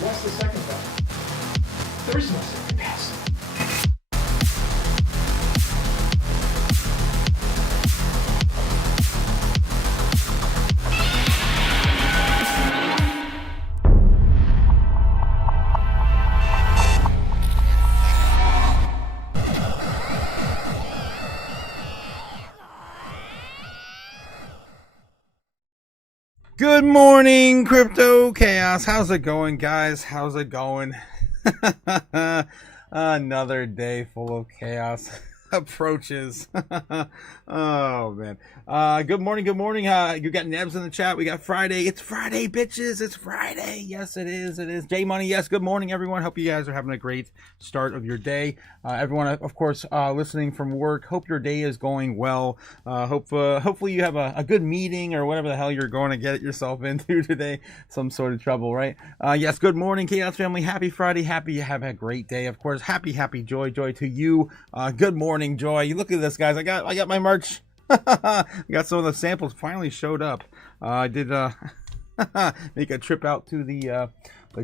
What's the second button? There is no second pass. Good morning, Crypto Chaos. How's it going, guys? How's it going? Another day full of chaos approaches. Oh, man. Good morning, good morning. You got Nebs in the chat. We got Friday. It's Friday, bitches. It's Friday. Yes, it is. It is. J Money, yes. Good morning, everyone. Hope you guys are having a great start of your day. Everyone, of course, listening from work, hope your day is going well. Hopefully you have a good meeting or whatever the hell you're going to get yourself into today. Some sort of trouble, right? Yes, good morning, Chaos family. Happy Friday. Happy you have a great day. Of course, happy joy to you. Good morning, Joy. You look at this, guys. I got my merch. I got some of the samples finally showed up. I did make a trip out to the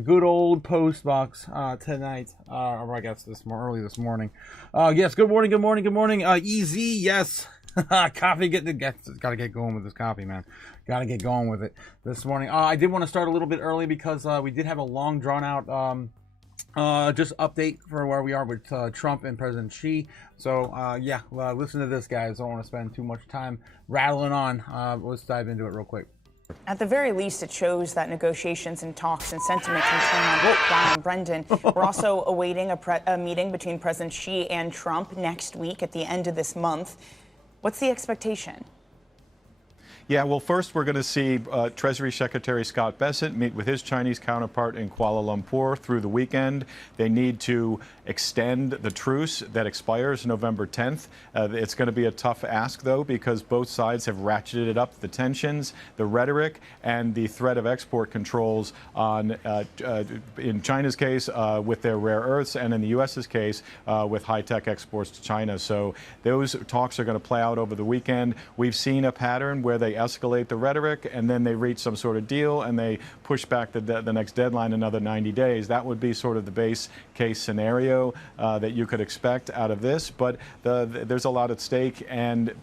good old post box tonight, or I guess early this morning. Yes, good morning. EZ, yes. Coffee, gotta get going with this coffee, man. Gotta get going with it this morning. I did want to start a little bit early because we did have a long drawn out just update for where we are with Trump and President Xi. So yeah, listen to this, guys. I don't want to spend too much time rattling on. Let's dive into it real quick. At the very least, it shows that negotiations and talks and sentiment can turn on down. Brendan, we're also awaiting a meeting between President Xi and Trump next week at the end of this month. What's the expectation? Yeah, well, first we're going to see Treasury Secretary Scott Bessent meet with his Chinese counterpart in Kuala Lumpur through the weekend. They need to extend the truce that expires November 10th. It's going to be a tough ask, though, because both sides have ratcheted up the tensions, the rhetoric, and the threat of export controls on, in China's case, with their rare earths, and in the U.S.'s case, with high-tech exports to China. So those talks are going to play out over the weekend. We've seen a pattern where they escalate the rhetoric and then they reach some sort of deal and they push back the next deadline another 90 days. That would be sort of the base case scenario that you could expect out of this. But there's a lot at stake, and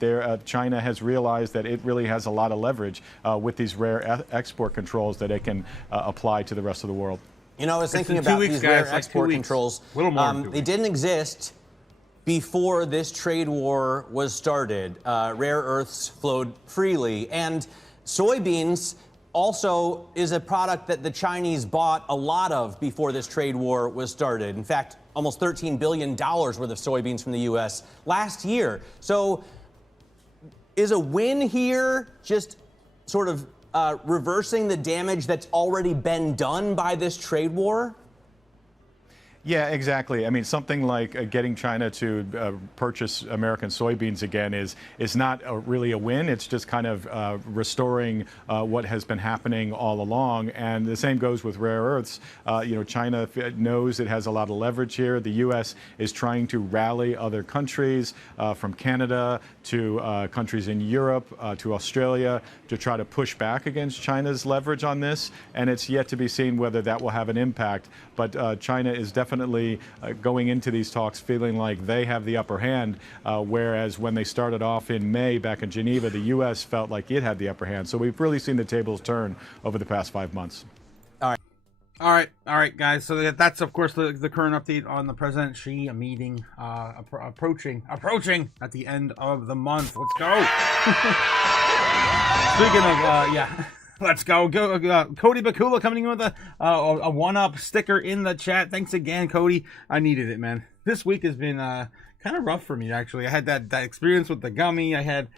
China has realized that it really has a lot of leverage with these rare export controls that it can apply to the rest of the world. You know, I was thinking about these rare export controls. They didn't exist before this trade war was started. Rare earths flowed freely, and soybeans also is a product that the Chinese bought a lot of before this trade war was started. In fact, almost $13 billion worth of soybeans from the U.S. last year. So is a win here just sort of reversing the damage that's already been done by this trade war? Yeah, exactly. I mean, something like getting China to purchase American soybeans again is not really a win. It's just kind of restoring what has been happening all along. And the same goes with rare earths. You know, China knows it has a lot of leverage here. The U.S. is trying to rally other countries, from Canada to countries in Europe to Australia, to try to push back against China's leverage on this. And it's yet to be seen whether that will have an impact. But China is definitely going into these talks feeling like they have the upper hand, whereas when they started off in May back in Geneva, the U.S. felt like it had the upper hand. So we've really seen the tables turn over the past 5 months. All right, guys. So that's, of course, the current update on the President Xi meeting approaching at the end of the month. Let's go. Speaking of, yeah. Let's go. Cody Bakula coming in with a one-up sticker in the chat. Thanks again, Cody. I needed it, man. This week has been kind of rough for me, actually. I had that experience with the gummy. I had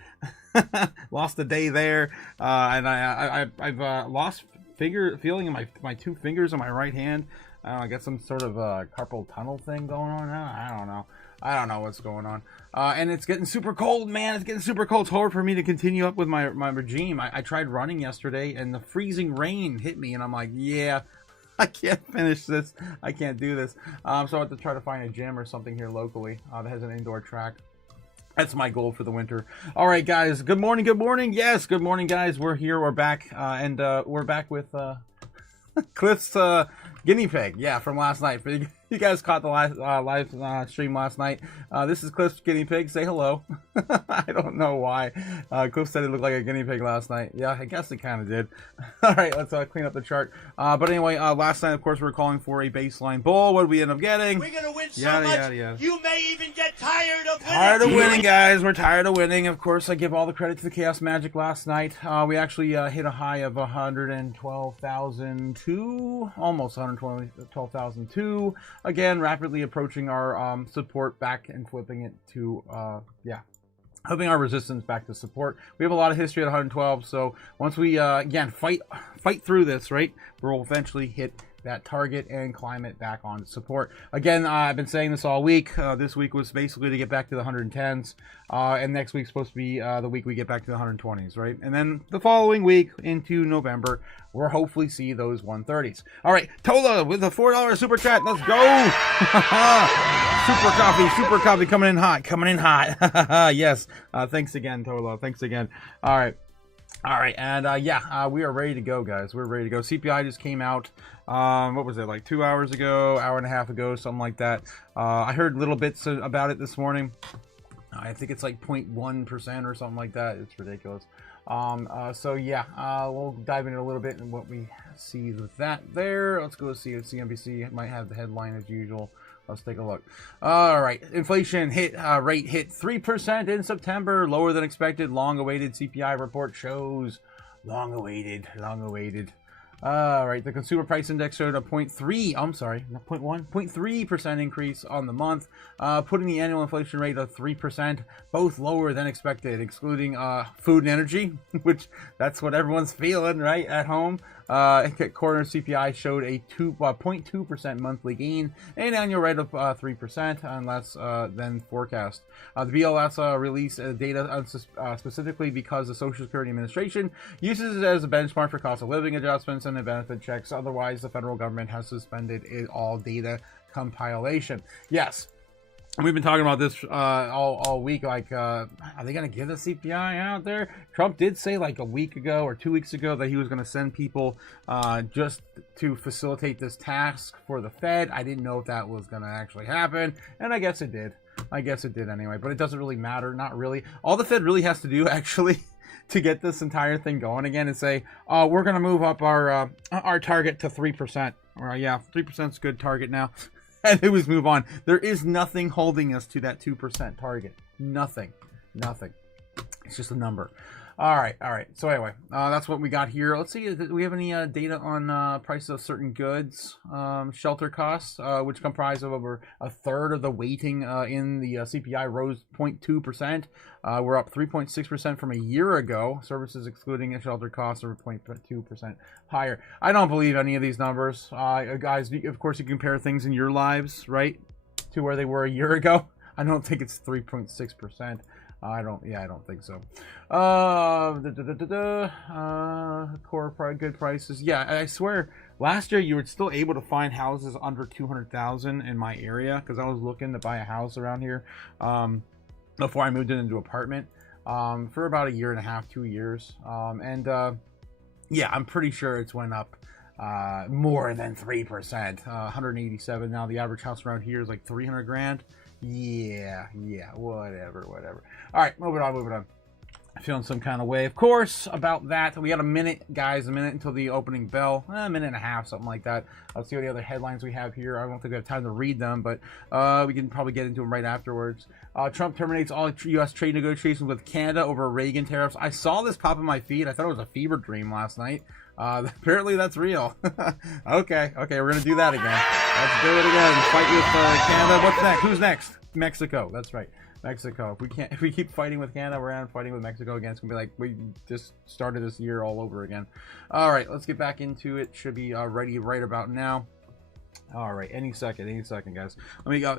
lost a day there, and I've lost feeling in my two fingers on my right hand. I got some sort of carpal tunnel thing going on now. I don't know what's going on. And it's getting super cold, man. It's getting super cold. It's hard for me to continue up with my regime. I tried running yesterday, and the freezing rain hit me, and I'm like, yeah, I can't finish this. I can't do this. So I have to try to find a gym or something here locally that has an indoor track. That's my goal for the winter. All right, guys. Good morning. Good morning. Yes, good morning, guys. We're here. We're back. And we're back with Cliff's guinea pig. Yeah, from last night. You guys caught the live stream last night. This is Cliff's guinea pig. Say hello. I don't know why. Cliff said it looked like a guinea pig last night. Yeah, I guess it kind of did. All right, let's clean up the chart. But anyway, last night, of course, we were calling for a baseline bull. What did we end up getting? We're going to win so much, you may even get tired of winning. Tired of winning, guys. We're tired of winning. Of course, I give all the credit to the Chaos Magic last night. We actually hit a high of 112,002, almost 112,002. Again, rapidly approaching our support back and flipping it to, flipping our resistance back to support. We have a lot of history at 112, so once we, again, fight through this, right, we'll eventually hit that target and climb it back onto support. Again, I've been saying this all week. This week was basically to get back to the 110s, and next week's supposed to be the week we get back to the 120s, right? And then the following week into November, we'll hopefully see those 130s. All right, Tola with the $4 super chat. Let's go! Super coffee coming in hot. Yes. Thanks again, Tola. Thanks again. All right, and we are ready to go, guys. We're ready to go. CPI just came out. What was it, like 2 hours ago, hour and a half ago, something like that. I heard little bits about it this morning. I think it's like 0.1% or something like that. It's ridiculous. We'll dive into a little bit and what we see with that there. Let's go see if CNBC. It might have the headline as usual. Let's take a look. All right, inflation rate hit 3% in September, lower than expected. Long-awaited CPI report shows. Long-awaited. All right, the consumer price index showed a 0.3% increase on the month, putting the annual inflation rate of 3%, both lower than expected, excluding food and energy, which that's what everyone's feeling, right, at home. Quarter CPI showed a 0.2% monthly gain, an annual rate of 3%, and less than forecast. The BLS released data specifically because the Social Security Administration uses it as a benchmark for cost of living adjustments and benefit checks. Otherwise, the federal government has suspended all data compilation. Yes. And we've been talking about this all week. Like, are they going to give the CPI out there? Trump did say like a week ago or 2 weeks ago that he was going to send people just to facilitate this task for the Fed. I didn't know if that was going to actually happen, and I guess it did. Anyway, but it doesn't really matter. Not really. All the Fed really has to do actually to get this entire thing going again and say, we're going to move up our target to 3%. 3% is a good target now. And it was move on. There is nothing holding us to that 2% target. Nothing. It's just a number. All right. So anyway, that's what we got here. Let's see. Do we have any data on prices of certain goods? Shelter costs, which comprise of over a third of the weighting in the CPI, rose 0.2%. We're up 3.6% from a year ago. Services excluding shelter costs are 0.2% higher. I don't believe any of these numbers. Guys, of course, you compare things in your lives, right, to where they were a year ago. I don't think it's 3.6%. I don't think so. Core good prices. Yeah, I swear, last year you were still able to find houses under 200,000 in my area because I was looking to buy a house around here before I moved into an apartment for about a year and a half, 2 years. I'm pretty sure it's went up more than 3%. 187 now. The average house around here is like 300 grand. Yeah, whatever. All right, moving on. feeling some kind of way, of course, about that. We got a minute, guys, a minute until the opening bell, a minute and a half, something like that. Let's see what the other headlines we have here. I don't think we have time to read them, but we can probably get into them right afterwards. Trump terminates all U.S. trade negotiations with Canada over Reagan tariffs. I saw this pop in my feed. I thought it was a fever dream last night. Apparently that's real. Okay, we're gonna do that again. Let's do it again. Fight with Canada. What's next? Who's next? Mexico. That's right. Mexico. If we keep fighting with Canada, we're gonna fighting with Mexico again. It's gonna be like we just started this year all over again. All right, let's get back into it. Should be ready right about now. All right, any second, guys. Let me go,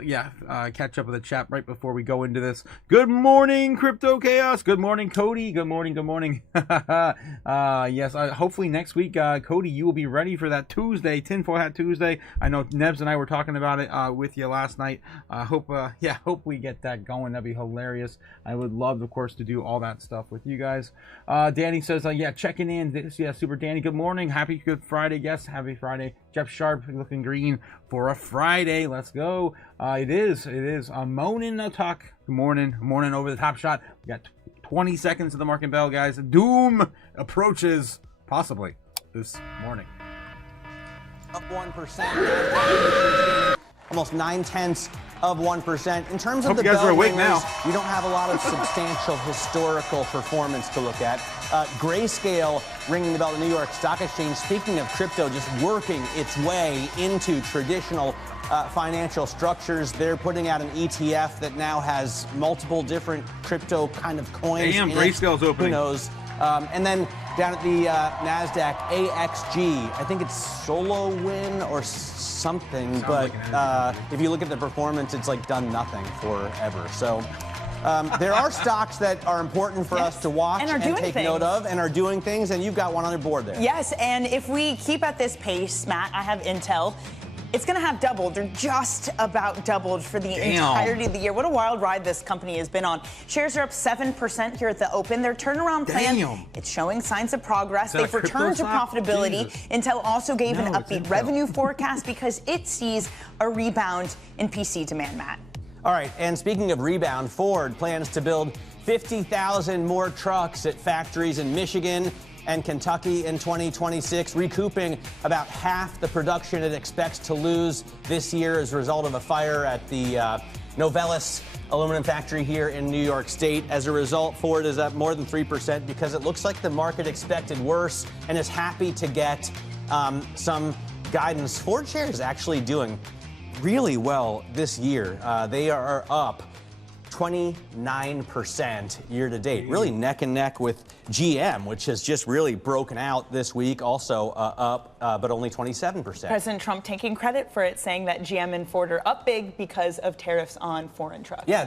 catch up with the chat right before we go into this. Good morning, Crypto Chaos. Good morning, Cody. Good morning. Yes, hopefully next week, Cody, you will be ready for that Tuesday, Tinfoil Hat Tuesday. I know Nebs and I were talking about it with you last night. Hope we get that going. That'd be hilarious. I would love, of course, to do all that stuff with you guys. Danny says, checking in. Super Danny. Good morning. Happy Good Friday. Yes, happy Friday. Jeff Sharp looking green for a Friday. Let's go. It is. Monin Otaku. Good morning. Over the top shot. We got 20 seconds to the market bell, guys. Doom approaches possibly this morning. Up 1%. Almost 0.9%. In terms of the bell ringers, we don't have a lot of substantial historical performance to look at. Grayscale ringing the bell at the New York Stock Exchange. Speaking of crypto, just working its way into traditional financial structures. They're putting out an ETF that now has multiple different crypto kind of coins. Damn, Grayscale's opening. Who knows? And then down at the NASDAQ, AXG, I think it's SoloWin or something, but if you look at the performance, it's like done nothing forever. So there are stocks that are important for us to watch and take note of and are doing things, and you've got one on your board there. Yes, and if we keep at this pace, Matt, I have Intel. It's going to have doubled. They're just about doubled for the entirety of the year. What a wild ride this company has been on. Shares are up 7% here at the open. Their turnaround plan, it's showing signs of progress. They've returned to profitability. Intel also gave an upbeat revenue forecast because it sees a rebound in PC demand, Matt. All right, and speaking of rebound, Ford plans to build 50,000 more trucks at factories in Michigan and Kentucky in 2026, recouping about half the production it expects to lose this year as a result of a fire at the Novelis aluminum factory here in New York State. As a result, Ford is up more than 3% because it looks like the market expected worse and is happy to get some guidance. Ford shares actually doing really well this year. They are up 29% year to date, really neck and neck with GM, which has just really broken out this week, also up, but only 27%. President Trump taking credit for it, saying that GM and Ford are up big because of tariffs on foreign trucks. Yeah,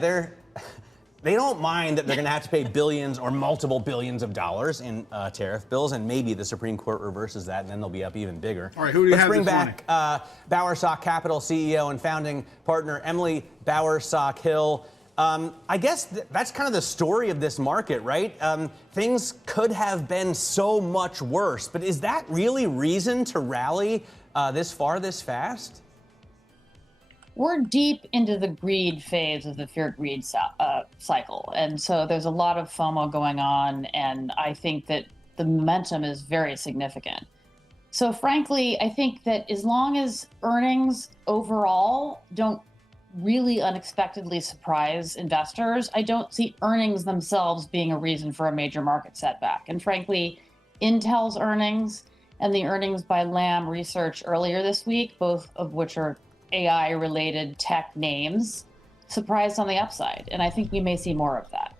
they don't mind that they're going to have to pay billions or multiple billions of dollars in tariff bills, and maybe the Supreme Court reverses that, and then they'll be up even bigger. All right, who do you have Let's bring this back Bowersock Capital CEO and founding partner Emily Bowersock Hill. I guess that's kind of the story of this market, right? Things could have been so much worse, but is that really reason to rally this far, this fast? We're deep into the greed phase of the fear-greed cycle, and so there's a lot of FOMO going on, and I think that the momentum is very significant. So frankly, I think that as long as earnings overall don't really unexpectedly surprise investors, I don't see earnings themselves being a reason for a major market setback. And frankly, Intel's earnings and the earnings by Lam Research earlier this week, both of which are AI-related tech names, surprised on the upside. And I think we may see more of that.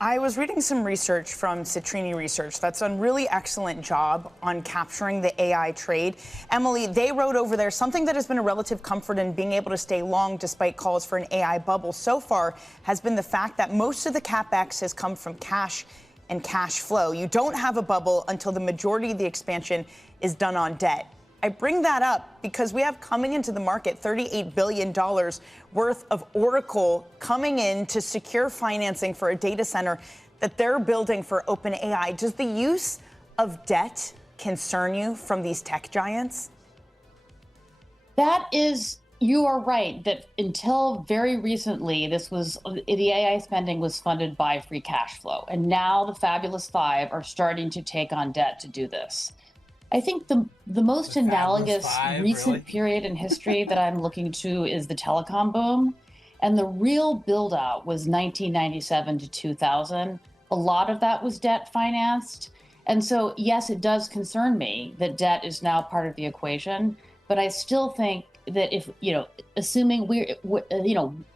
I was reading some research from Citrini Research that's done really excellent job on capturing the AI trade. Emily, they wrote over there something that has been a relative comfort in being able to stay long despite calls for an AI bubble so far has been the fact that most of the CapEx has come from cash and cash flow. You don't have a bubble until the majority of the expansion is done on debt. I bring that up because we have coming into the market $38 billion worth of Oracle coming in to secure financing for a data center that they're building for OpenAI. Does the use of debt concern you from these tech giants? That is You are right that until very recently, the AI spending was funded by free cash flow. And now the Fabulous Five are starting to take on debt to do this. I think the most analogous recent period in history that I'm looking to is the telecom boom. And the real build out was 1997 to 2000. A lot of that was debt financed. And so, yes, it does concern me that debt is now part of the equation. But I still think that if, assuming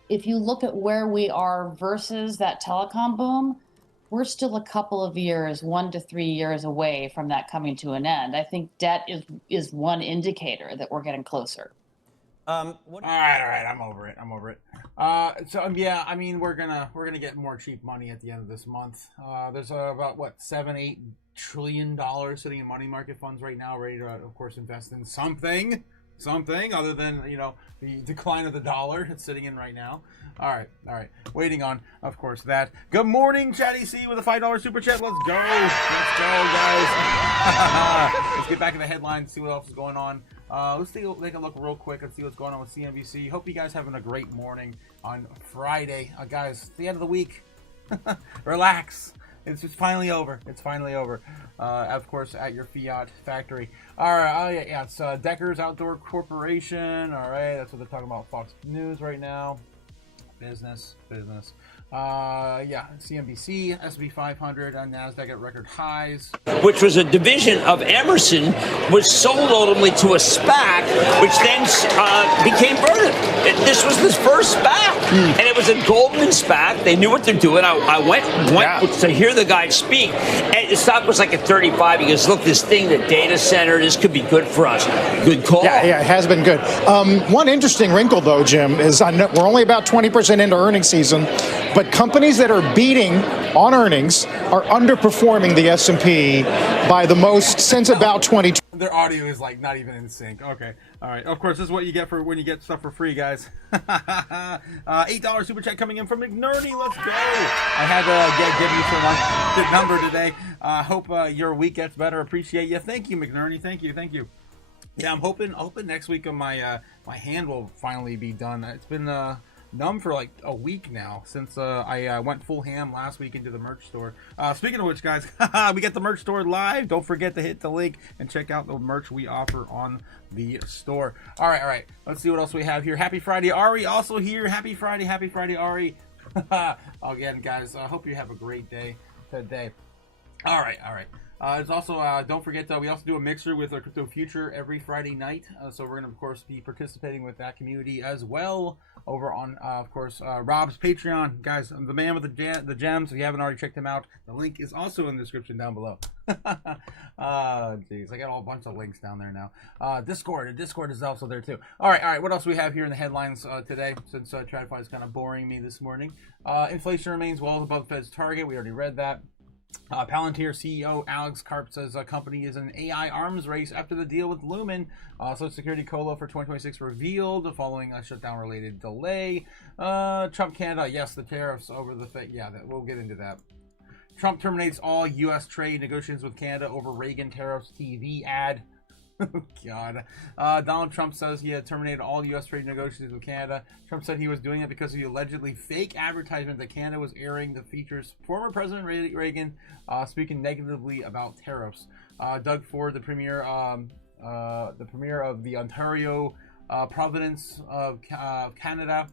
if you look at where we are versus that telecom boom, we're still a couple of years, 1 to 3 years away from that coming to an end. I think debt is one indicator that we're getting closer. All right. I'm over it. Yeah, I mean, we're gonna get more cheap money at the end of this month. There's about $7-8 trillion sitting in money market funds right now, ready to, of course, invest in something other than the decline of the dollar it's sitting in right now. All right. Waiting on, of course, that. Good morning, Chatty C with a $5 super chat. Let's go, guys. Let's get back in the headlines, see what else is going on. Let's take a look real quick and see what's going on with CNBC. Hope you guys having a great morning on Friday. Guys, it's the end of the week. Relax. It's just finally over. Of course, at your Fiat factory. All right. Yeah. It's Decker's Outdoor Corporation. All right. That's what they're talking about. Fox News right now. Business. CNBC, S&P 500, and NASDAQ at record highs. Which was a division of Emerson, was sold ultimately to a SPAC, which then became Vertiv. This was the first SPAC, and it was a Goldman SPAC. They knew what they're doing. I went to hear the guy speak, and the stock was like at 35. He goes, look, this thing, the data center, this could be good for us. Good call. Yeah, it has been good. One interesting wrinkle, though, Jim, is we're only about 20% into earnings season, but companies that are beating on earnings are underperforming the S&P by the most since about 2020. Their audio is like not even in sync. Okay. All right. Of course, this is what you get for when you get stuff for free, guys. $8 super chat coming in from McNerney. Let's go. I had to give you some number today. Hope your week gets better. Appreciate you. Thank you, McNerney. Thank you. Yeah, I'm hoping next week my hand will finally be done. It's been numb for like a week now since I went full ham last week into the merch store. Speaking of which, guys, we got the merch store live. Don't forget to hit the link and check out the merch we offer on the store. All right. Let's see what else we have here. Happy Friday, Ari, also here. Happy Friday, Ari. Again, guys, I hope you have a great day today. All right. It's also, don't forget, we also do a mixer with our Crypto Future every Friday night. So we're going to, of course, be participating with that community as well over on, of course, Rob's Patreon. Guys, the man with the gems. If you haven't already checked him out, the link is also in the description down below. Jeez, I got a whole bunch of links down there now. Discord is also there too. All right. What else do we have here in the headlines today? Since TradFi is kind of boring me this morning. Inflation remains well above Fed's target. We already read that. Palantir CEO Alex Karp says a company is in an AI arms race after the deal with Lumen. Social Security COLA for 2026 revealed following a shutdown-related delay. Trump Canada, yes, the tariffs over the we'll get into that. Trump terminates all U.S. trade negotiations with Canada over Reagan tariffs. TV ad. Oh, God. Donald Trump says he had terminated all U.S. trade negotiations with Canada. Trump said he was doing it because of the allegedly fake advertisement that Canada was airing that features former President Reagan speaking negatively about tariffs. Doug Ford, the premier of the Ontario province of Canada,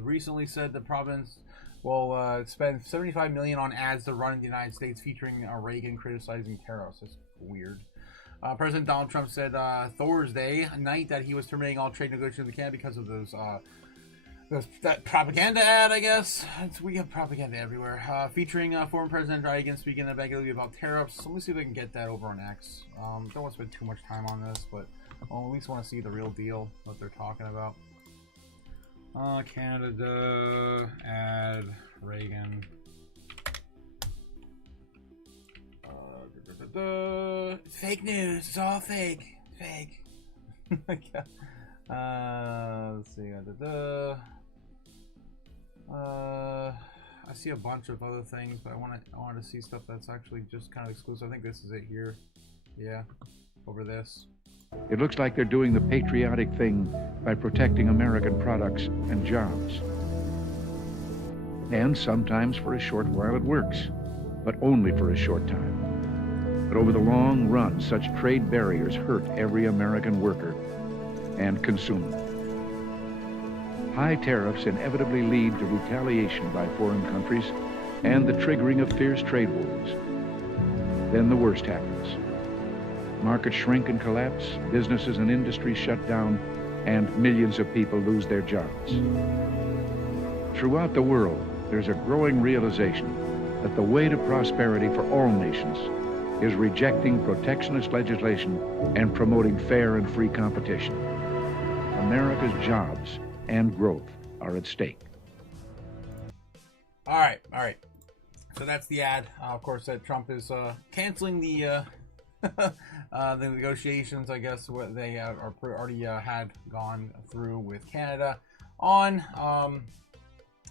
recently said the province will spend $75 million on ads to run in the United States featuring Reagan criticizing tariffs. That's weird. President Donald Trump said Thursday night that he was terminating all trade negotiations with Canada because of that propaganda ad, I guess. We have propaganda everywhere. Featuring former President Reagan speaking negatively about tariffs. Let me see if I can get that over on X. Don't want to spend too much time on this, but I at least want to see the real deal, what they're talking about. Canada ad Reagan. Fake news. It's all fake. Let's see. I see a bunch of other things, but I want to see stuff that's actually just kind of exclusive. I think this is it here. Yeah, over this. It looks like they're doing the patriotic thing by protecting American products and jobs. And sometimes for a short while it works, but only for a short time. But over the long run, such trade barriers hurt every American worker and consumer. High tariffs inevitably lead to retaliation by foreign countries and the triggering of fierce trade wars. Then the worst happens. Markets shrink and collapse, businesses and industries shut down, and millions of people lose their jobs. Throughout the world, there's a growing realization that the way to prosperity for all nations is rejecting protectionist legislation and promoting fair and free competition. America's jobs and growth are at stake. All right. So that's the ad. Of course, that Trump is canceling the the negotiations. I guess what they already had gone through with Canada on.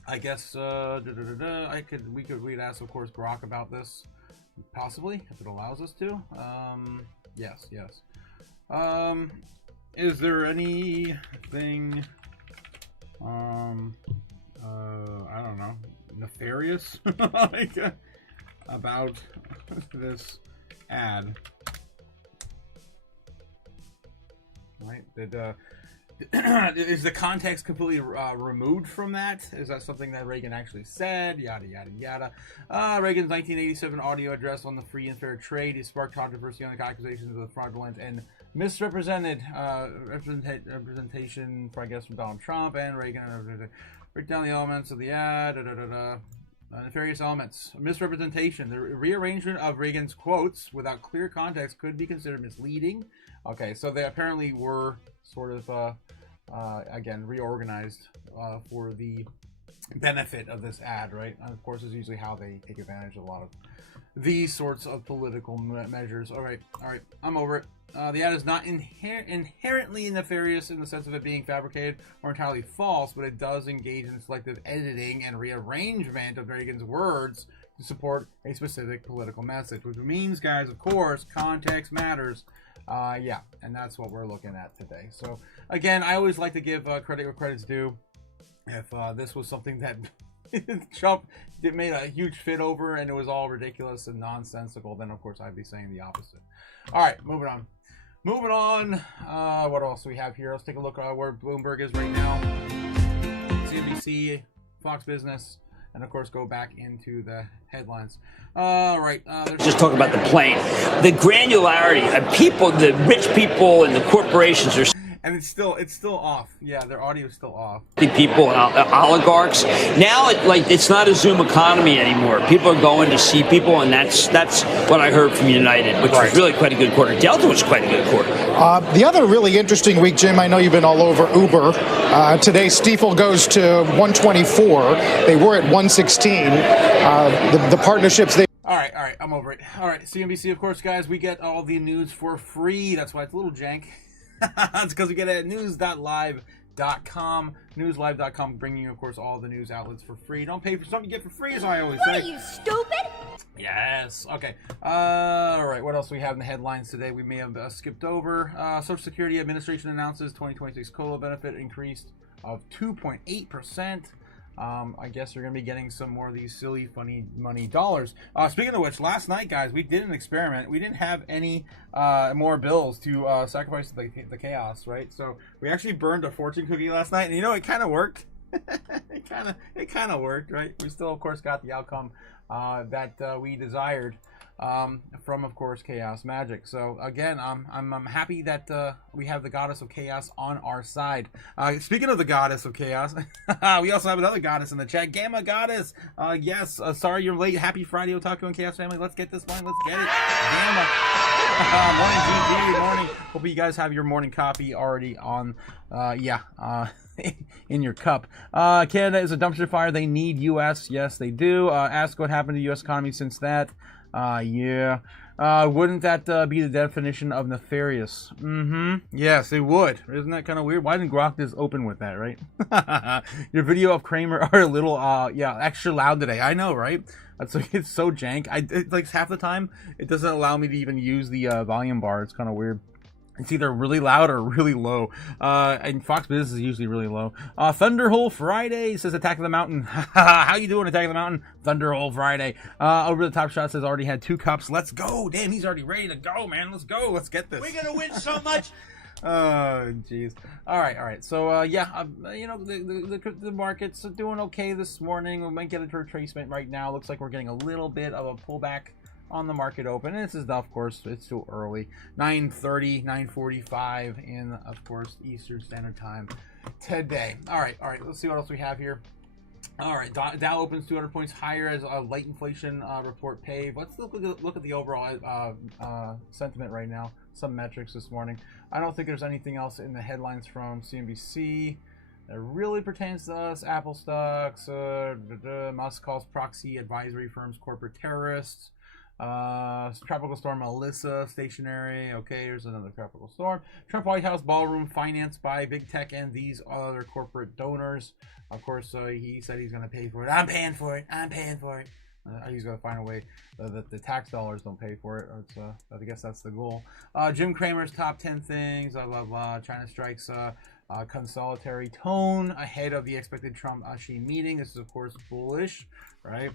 I guess we'd ask, of course, Barack about this, possibly if it allows us to. Yes. Is there anything I don't know, nefarious like, about this ad? Right? Is the context completely removed from that? Is that something that Reagan actually said? Yada, yada, yada. Reagan's 1987 audio address on the free and fair trade has sparked controversy on the accusations of the fraudulent and misrepresented representation, I guess, from Donald Trump and Reagan. Break down the elements of the ad. Nefarious elements. Misrepresentation. The rearrangement of Reagan's quotes without clear context could be considered misleading. Okay, so they apparently were sort of, again, reorganized for the benefit of this ad, right? And of course, is usually how they take advantage of a lot of these sorts of political measures. All right, I'm over it. The ad is not inherently nefarious in the sense of it being fabricated or entirely false, but it does engage in selective editing and rearrangement of Reagan's words to support a specific political message, which means, guys, of course, context matters. Yeah, and that's what we're looking at today. So, again, I always like to give credit where credit's due. If this was something that Trump made a huge fit over and it was all ridiculous and nonsensical, then, of course, I'd be saying the opposite. All right, moving on. What else do we have here? Let's take a look at where Bloomberg is right now. CNBC, Fox Business, and of course go back into the headlines. All right. Just talk about the plane. The granularity of people, the rich people and the corporations are... And it's still off. Yeah, their audio is still off. The people, oligarchs. Now, it's not a Zoom economy anymore. People are going to see people, and that's what I heard from United, which was really quite a good quarter. Delta was quite a good quarter. The other really interesting week, Jim, I know you've been all over Uber. Today, Stiefel goes to 124. They were at 116. The partnerships they... All right, I'm over it. All right, CNBC, of course, guys, we get all the news for free. That's why it's a little jank. It's because we get it at news.live.com. Newslive.com bringing you, of course, all the news outlets for free. Don't pay for something you get for free, as I always say. What are you, stupid? Yes. Okay. All right. What else do we have in the headlines today? We may have skipped over. Social Security Administration announces 2026 COLA benefit increased of 2.8%. I guess you're going to be getting some more of these silly, funny money dollars. Speaking of which, last night, guys, we did an experiment. We didn't have any more bills to sacrifice to the chaos, right? So we actually burned a fortune cookie last night, and you know, it kind of worked. It kind of worked, right? We still, of course, got the outcome that we desired from, of course, Chaos Magic. So again, I'm happy that we have the goddess of chaos on our side. Speaking of the goddess of chaos, we also have another goddess in the chat, Gamma Goddess. Yes, sorry you're late. Happy Friday, Otaku and Chaos family. Let's get this one. Let's get it. Gamma. Morning, GG. Morning. Hope you guys have your morning coffee already on. In your cup. Canada is a dumpster fire. They need U.S. Yes, they do. Ask what happened to the U.S. economy since that. Yeah. Wouldn't that be the definition of nefarious? Yes, it would. Isn't that kind of weird? Why didn't Grok just open with that, right? Your video of Kramer are a little, extra loud today. I know, right? It's so jank. It's like half the time, it doesn't allow me to even use the volume bar. It's kind of weird. It's either really loud or really low. And Fox Business is usually really low. Thunderhole Friday says Attack of the Mountain. How you doing, Attack of the Mountain? Thunderhole Friday. Over the Top Shot says already had 2 cups. Let's go. Damn, he's already ready to go, man. Let's go. Let's get this. We're going to win so much. Oh, jeez. All right. So, the markets are doing okay this morning. We might get a retracement right now. Looks like we're getting a little bit of a pullback on the market open, and this is, of course, it's still early. 9:30, 9:45 in, of course, Eastern Standard Time today. All right. Let's see what else we have here. All right, Dow opens 200 points higher as a light inflation report paved. Let's look at the overall sentiment right now. Some metrics this morning. I don't think there's anything else in the headlines from CNBC that really pertains to us. Apple stocks, Musk calls proxy advisory firms corporate terrorists. Tropical storm Melissa stationary. Okay, here's another tropical storm. Trump White House ballroom financed by big tech and these other corporate donors. Of course, he said he's going to pay for it. I'm paying for it. He's going to find a way that the tax dollars don't pay for it. I guess that's the goal. Jim Cramer's top 10 things. Blah blah blah. China strikes consolatory tone ahead of the expected Trump-Xi meeting. This is of course bullish, right?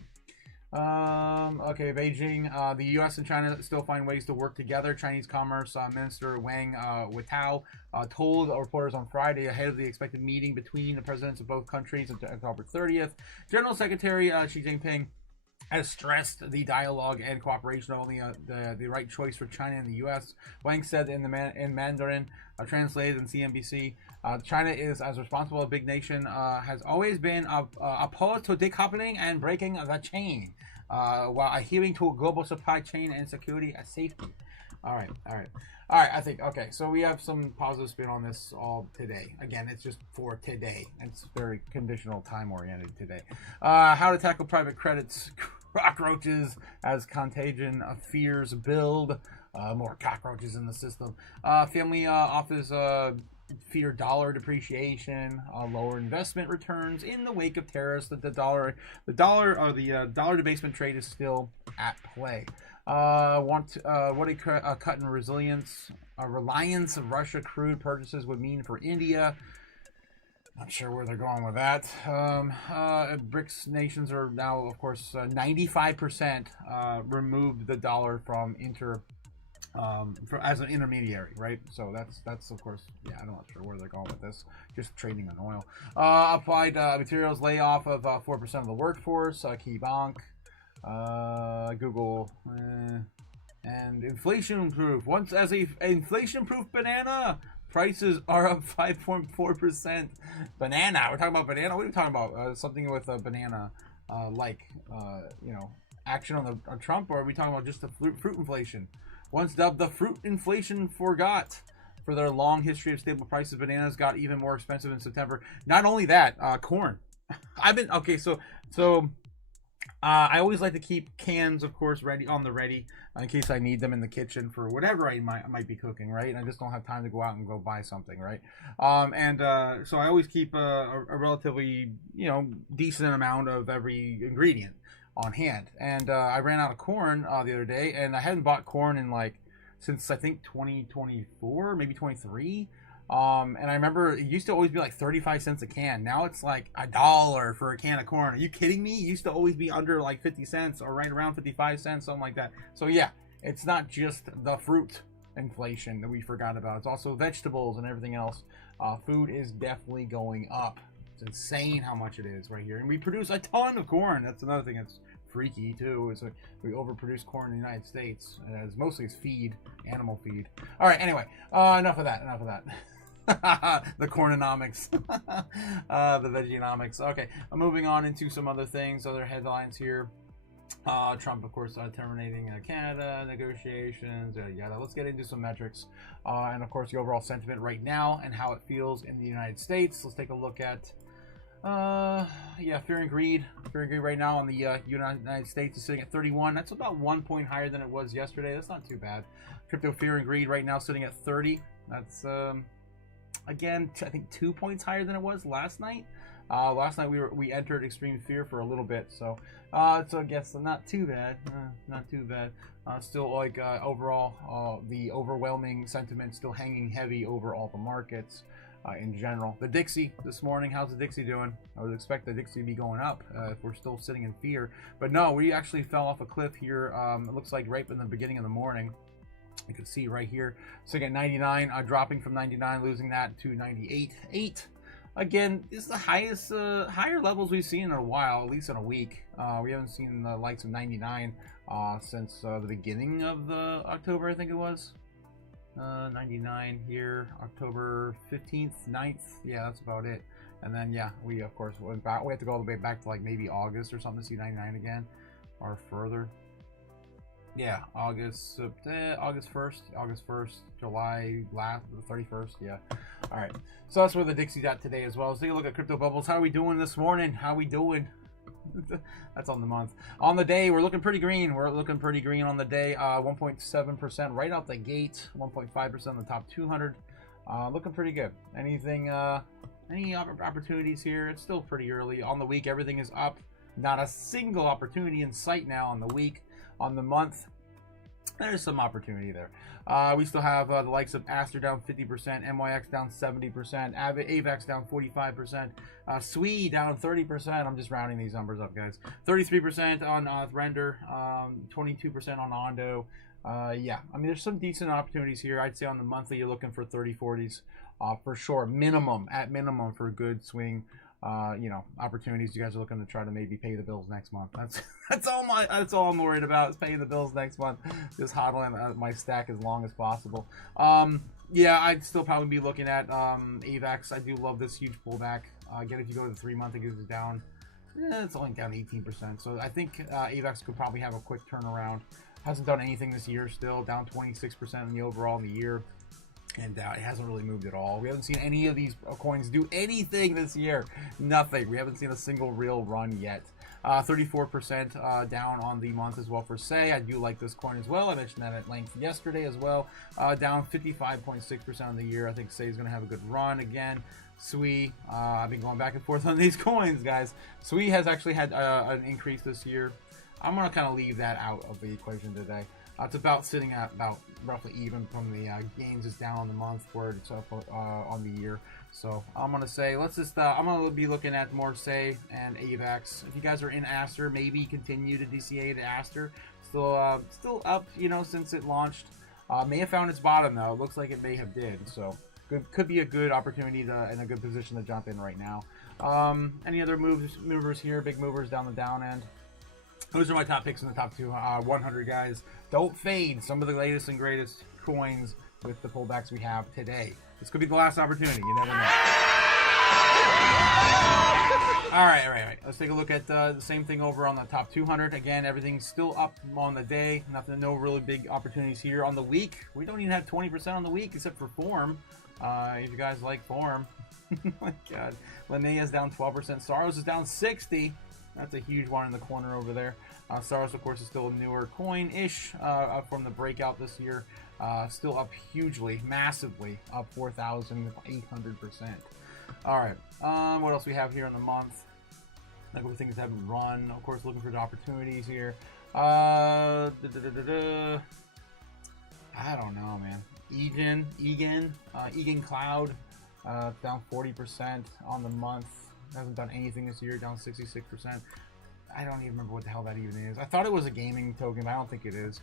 Okay, Beijing, the U.S. and China still find ways to work together. Chinese Commerce Minister Wang Weitao told reporters on Friday ahead of the expected meeting between the presidents of both countries on October 30th. General Secretary Xi Jinping has stressed the dialogue and cooperation only the right choice for China and the U.S. Wang said in Mandarin, translated in CNBC, China is as responsible a big nation, has always been opposed to decoupling and breaking the chain, while adhering to a global supply chain and security and safety. All right. I think, okay, so we have some positive spin on this all today. Again, it's just for today. It's very conditional, time-oriented today. How to tackle private credits, cockroaches as contagion fears build. More cockroaches in the system. Family office fear dollar depreciation, lower investment returns in the wake of tariffs. The dollar debasement trade is still at play. What a cut in reliance of Russia crude purchases would mean for India. Not sure where they're going with that. BRICS nations are now, of course, 95% removed the dollar from as an intermediary, right? So that's of course, yeah, I'm not sure where they're going with this. Just trading on oil. Applied materials layoff of 4% of the workforce. Key Bank. Google, and inflation proof. Once as a inflation proof banana, prices are up 5.4%. Banana. We're talking about banana. What are we talking about? Something with a banana, action on Trump, or are we talking about just the fruit inflation? Once dubbed the fruit inflation forgot. For their long history of stable prices, bananas got even more expensive in September. Not only that, corn. I always like to keep cans, of course, ready in case I need them in the kitchen for whatever I might be cooking, right? And I just don't have time to go out and go buy something, right? So I always keep a relatively, decent amount of every ingredient on hand. And I ran out of corn the other day, and I hadn't bought corn in since I think 2024, maybe 23. And I remember it used to always be like 35 cents a can. Now it's like $1 for a can of corn. Are you kidding me? It used to always be under like 50 cents or right around 55 cents, something like that. So yeah, it's not just the fruit inflation that we forgot about. It's also vegetables and everything else. Food is definitely going up. It's insane how much it is right here. And we produce a ton of corn. That's another thing that's freaky too, is we overproduce corn in the United States. Mostly it's feed, animal feed. All right, anyway, enough of that. The cornonomics, the vegeonomics. Okay, moving on into some other things, other headlines here. Trump, of course, terminating Canada negotiations. Let's get into some metrics, and of course the overall sentiment right now and how it feels in the United States. Let's take a look at fear and greed. Fear and greed right now in the United States is sitting at 31. That's about 1 point higher than it was yesterday. That's not too bad. Crypto fear and greed right now sitting at 30. That's again, I think 2 points higher than it was last night. Last night we entered extreme fear for a little bit, so I guess not too bad. Not too bad. Still, like overall, the overwhelming sentiment still hanging heavy over all the markets in general. The Dixie this morning, how's the Dixie doing? I would expect the Dixie to be going up if we're still sitting in fear, but no, we actually fell off a cliff here. It looks like right in the beginning of the morning. You can see right here, sitting at 99, dropping from 99, losing that to 98.8. Again, this is the highest, higher levels we've seen in a while, at least in a week. We haven't seen the likes of 99 since the beginning of the October, I think it was. 99 here, October 15th, 9th. Yeah, that's about it. And then, yeah, we of course went back. We have to go all the way back to like maybe August or something to see 99 again, or further. Yeah, August 1st, July last, the 31st. Yeah. All right. So that's where the Dixie's at today as well. Let's take a look at Crypto Bubbles. How are we doing this morning? How we doing? That's on the month. On the day, we're looking pretty green. We're looking pretty green on the day. 1.7% right out the gate. 1.5% on the top 200. Looking pretty good. Anything? Any opportunities here? It's still pretty early. On the week, everything is up. Not a single opportunity in sight now on the week. On the month, there's some opportunity there. We still have the likes of Aster down 50%, MYX down 70%, AVAX down 45%, SWE down 30%. I'm just rounding these numbers up, guys. 33% on Render, 22% on Ondo. Yeah, I mean, there's some decent opportunities here. I'd say on the monthly, you're looking for 30, 40s for sure. At minimum for a good swing. You know, opportunities. You guys are looking to try to maybe pay the bills next month. That's all I'm worried about is paying the bills next month. Just hodling my stack as long as possible. Yeah, I'd still probably be looking at AVAX. I do love this huge pullback. Again, if you go to the 3 month, it goes down. It's only down 18%. So I think AVAX could probably have a quick turnaround. Hasn't done anything this year. Still down 26% in the overall in the year. And it hasn't really moved at all. We haven't seen any of these coins do anything this year. Nothing. We haven't seen a single real run yet. 34% down on the month as well for Say. I do like this coin as well. I mentioned that at length yesterday as well. Down 55.6% on the year. I think Say is going to have a good run again. SWE, I've been going back and forth on these coins, guys. SWE has actually had an increase this year. I'm going to kind of leave that out of the equation today. It's about sitting at about roughly even from the gains is down on the month where it's up on the year. So I'm going to say, let's just, I'm going to be looking at more Say and AVAX. If you guys are in Aster, maybe continue to DCA to Aster. Still up, you know, since it launched. May have found its bottom though. It looks like it may have did. So could be a good opportunity to, and a good position to jump in right now. Any other movers here? Big movers down the down end. Those are my top picks in the top 100, guys. Don't fade some of the latest and greatest coins with the pullbacks we have today. This could be the last opportunity. You never know. All right. Let's take a look at the same thing over on the top 200. Again, everything's still up on the day. No really big opportunities here. On the week, we don't even have 20% on the week except for Form. If you guys like Form. Oh my God. Linnea's down 12%. Saros is down 60%. That's a huge one in the corner over there. Saros, of course, is still a newer coin-ish from the breakout this year. Still up hugely, massively, up 4,800%. All right, what else we have here in the month? Like things haven't run. Of course, looking for the opportunities here. I don't know, man. Egan Cloud, down 40% on the month. Hasn't done anything this year, down 66%. I don't even remember what the hell that even is. I thought it was a gaming token, but I don't think it is.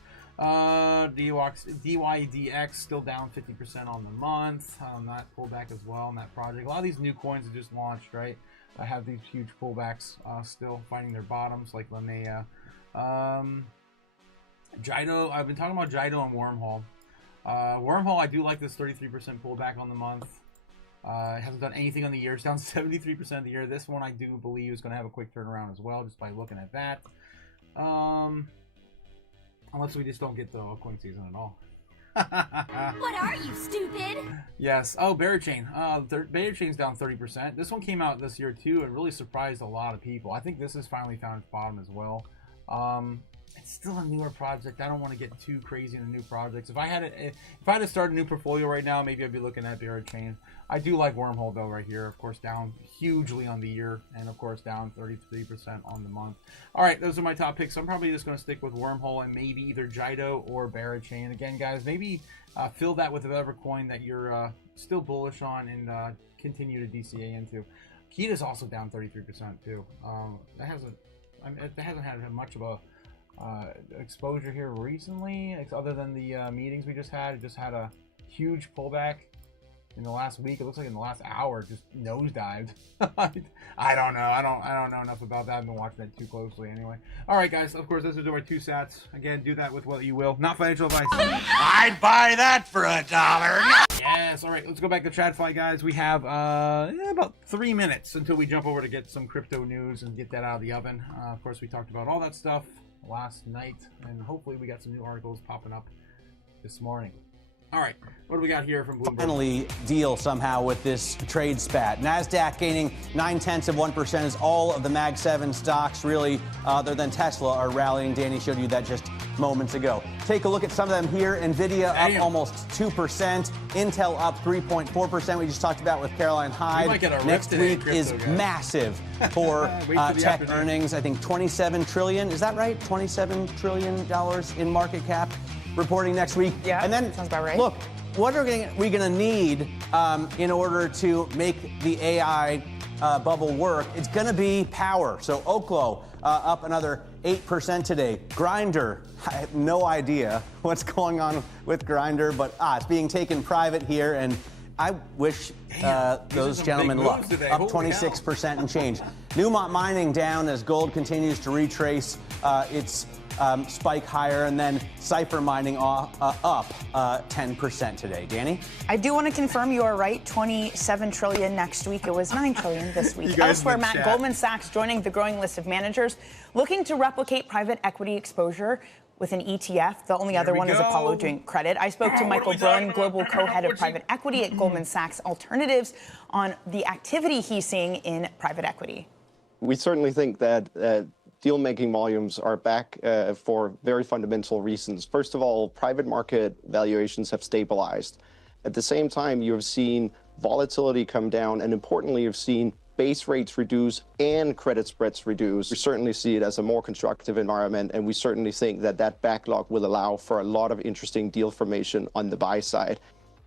DYDX still down 50% on the month. On that pullback as well on that project. A lot of these new coins have just launched, right? I have these huge pullbacks still finding their bottoms, like Linnea. Jido, I've been talking about Jido and Wormhole. Wormhole, I do like this 33% pullback on the month. It hasn't done anything on the year. It's down 73% of the year. This one I do believe is going to have a quick turnaround as well, just by looking at that. Unless we just don't get the coin season at all. What are you, stupid? Yes. Oh, Berachain. Berachain's down 30%. This one came out this year too and really surprised a lot of people. I think this has finally found its bottom as well. it's still a newer project. I don't want to get too crazy into new projects. If I had to start a new portfolio right now, maybe I'd be looking at Chain. I do like Wormhole though right here. Of course, down hugely on the year, and of course down 33% on the month. All right, those are my top picks. I'm probably just going to stick with Wormhole and maybe either Jido or Chain. Again, guys, maybe fill that with whatever coin that you're still bullish on and continue to DCA into. Kita's also down 33% too. It hasn't had much of a exposure here recently, other than the meetings we just had. It just had a huge pullback in the last week. It looks like in the last hour, just nosedived. I don't know. I don't know enough about that. I've been watching that too closely anyway. All right, guys. Of course, those are my 2 sats. Again, do that with what you will. Not financial advice. I'd buy that for $1. Yes. All right. Let's go back to TradFi, guys. We have about 3 minutes until we jump over to get some crypto news and get that out of the oven. Of course, we talked about all that stuff last night, and hopefully we got some new articles popping up this morning. All right, what do we got here from Bloomberg? Finally deal somehow with this trade spat. NASDAQ gaining 0.9% as all of the Mag 7 stocks, really, other than Tesla, are rallying. Danny showed you that just moments ago. Take a look at some of them here. NVIDIA up almost 2%. Intel up 3.4%. We just talked about with Caroline Hyde. Next week is massive for tech earnings. I think $27 trillion. Is that right? $27 trillion in market cap. Reporting next week. Yeah, and then sounds about right. Look, what are we going to need in order to make the AI bubble work? It's going to be power. So Oklo up another 8% today. Grindr, I have no idea what's going on with Grindr, but it's being taken private here, and I wish those gentlemen luck. Up 26% and change. Newmont Mining down as gold continues to retrace its spike higher, and then Cypher Mining up 10% today. Danny? I do want to confirm you are right. 27 trillion next week. It was 9 trillion this week. Elsewhere, Matt, Goldman Sachs joining the growing list of managers looking to replicate private equity exposure with an ETF. The only other one is Apollo doing credit. I spoke to Michael Brunn, global co-head of private equity at Goldman Sachs Alternatives, on the activity he's seeing in private equity. We certainly think that deal-making volumes are back for very fundamental reasons. First of all, private market valuations have stabilized. At the same time, you have seen volatility come down, and importantly, you've seen base rates reduce and credit spreads reduce. We certainly see it as a more constructive environment, and we certainly think that that backlog will allow for a lot of interesting deal formation on the buy side.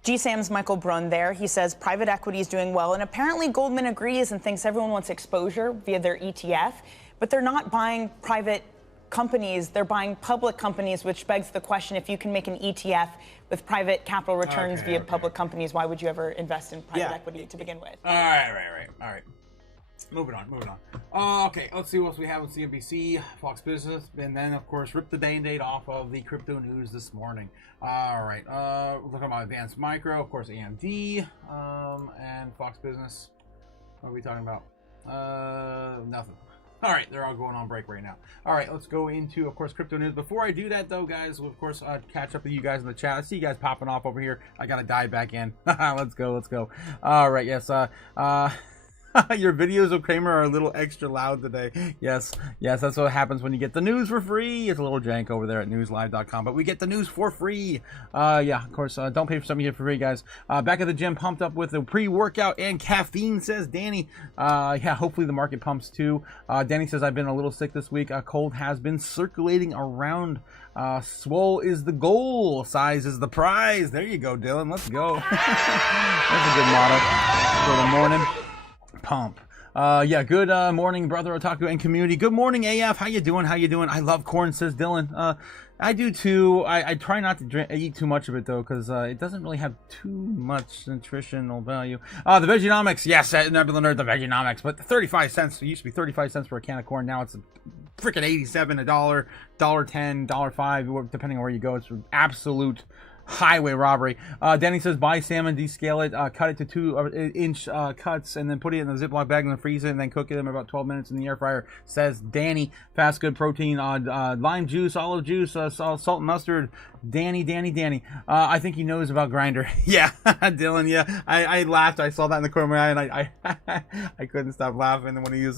GSAM's Michael Brunn there. He says private equity is doing well, and apparently Goldman agrees and thinks everyone wants exposure via their ETF. But they're not buying private companies, they're buying public companies, which begs the question, if you can make an ETF with private capital returns via public companies, why would you ever invest in private equity to begin with? All right. Moving on. Okay, let's see what else we have on CNBC, Fox Business, and then, of course, rip the Band-Aid off of the crypto news this morning. All right, look at my Advanced Micro, of course, AMD, and Fox Business. What are we talking about? Nothing. All right, they're all going on break right now. All right, let's go into, of course, crypto news. Before I do that, though, guys, we'll, of course, catch up with you guys in the chat. I see you guys popping off over here. I got to dive back in. Let's go. All right, yes. Your videos of Kramer are a little extra loud today. Yes, that's what happens when you get the news for free. It's a little jank over there at newslive.com, but we get the news for free. Yeah, of course, don't pay for something here for free, guys. Back at the gym, pumped up with the pre-workout and caffeine, says Danny. Yeah, hopefully the market pumps too. Danny says, I've been a little sick this week. A cold has been circulating around. Swole is the goal, size is the prize. There you go, Dylan. Let's go. That's a good motto for the morning. Pump. Yeah, good morning, brother Otaku and community. Good morning, AF. How you doing? I love corn, says Dylan. I do too. I try not to eat too much of it though, because it doesn't really have too much nutritional value. The Vegenomics, yes, Nebula Nerd, the Vegenomics, but 35 cents. It used to be 35 cents for a can of corn. Now it's freaking 87, $1, $1.10, $1.05, depending on where you go. It's absolute highway robbery. Danny says, buy salmon, descale it, cut it to 2-inch cuts, and then put it in a Ziploc bag and then freeze it, and then cook it in about 12 minutes in the air fryer, says Danny. Fast, good protein, lime juice, olive juice, salt and mustard. Danny. I think he knows about Grindr. Yeah, Dylan, yeah. I laughed. I saw that in the corner of my eye, and I couldn't stop laughing. And when he's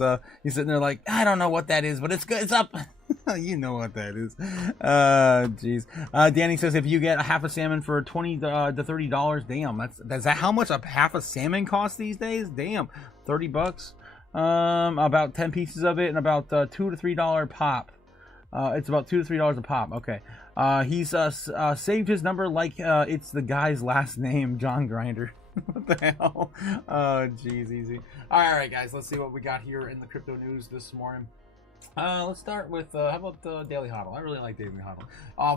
sitting there like, I don't know what that is, but it's good. It's up. You know what that is. Jeez. Danny says if you get a half a salmon for $20 to $30, damn, that's how much a half a salmon costs these days? Damn, $30. About 10 pieces of it and about $2 to $3 pop. It's about $2 to $3 a pop. Okay. He's saved his number like it's the guy's last name, John Grinder. What the hell? Oh, jeez, easy. All right, guys, let's see what we got here in the crypto news this morning. Let's start with, how about Daily Hodl? I really like Daily Hodl.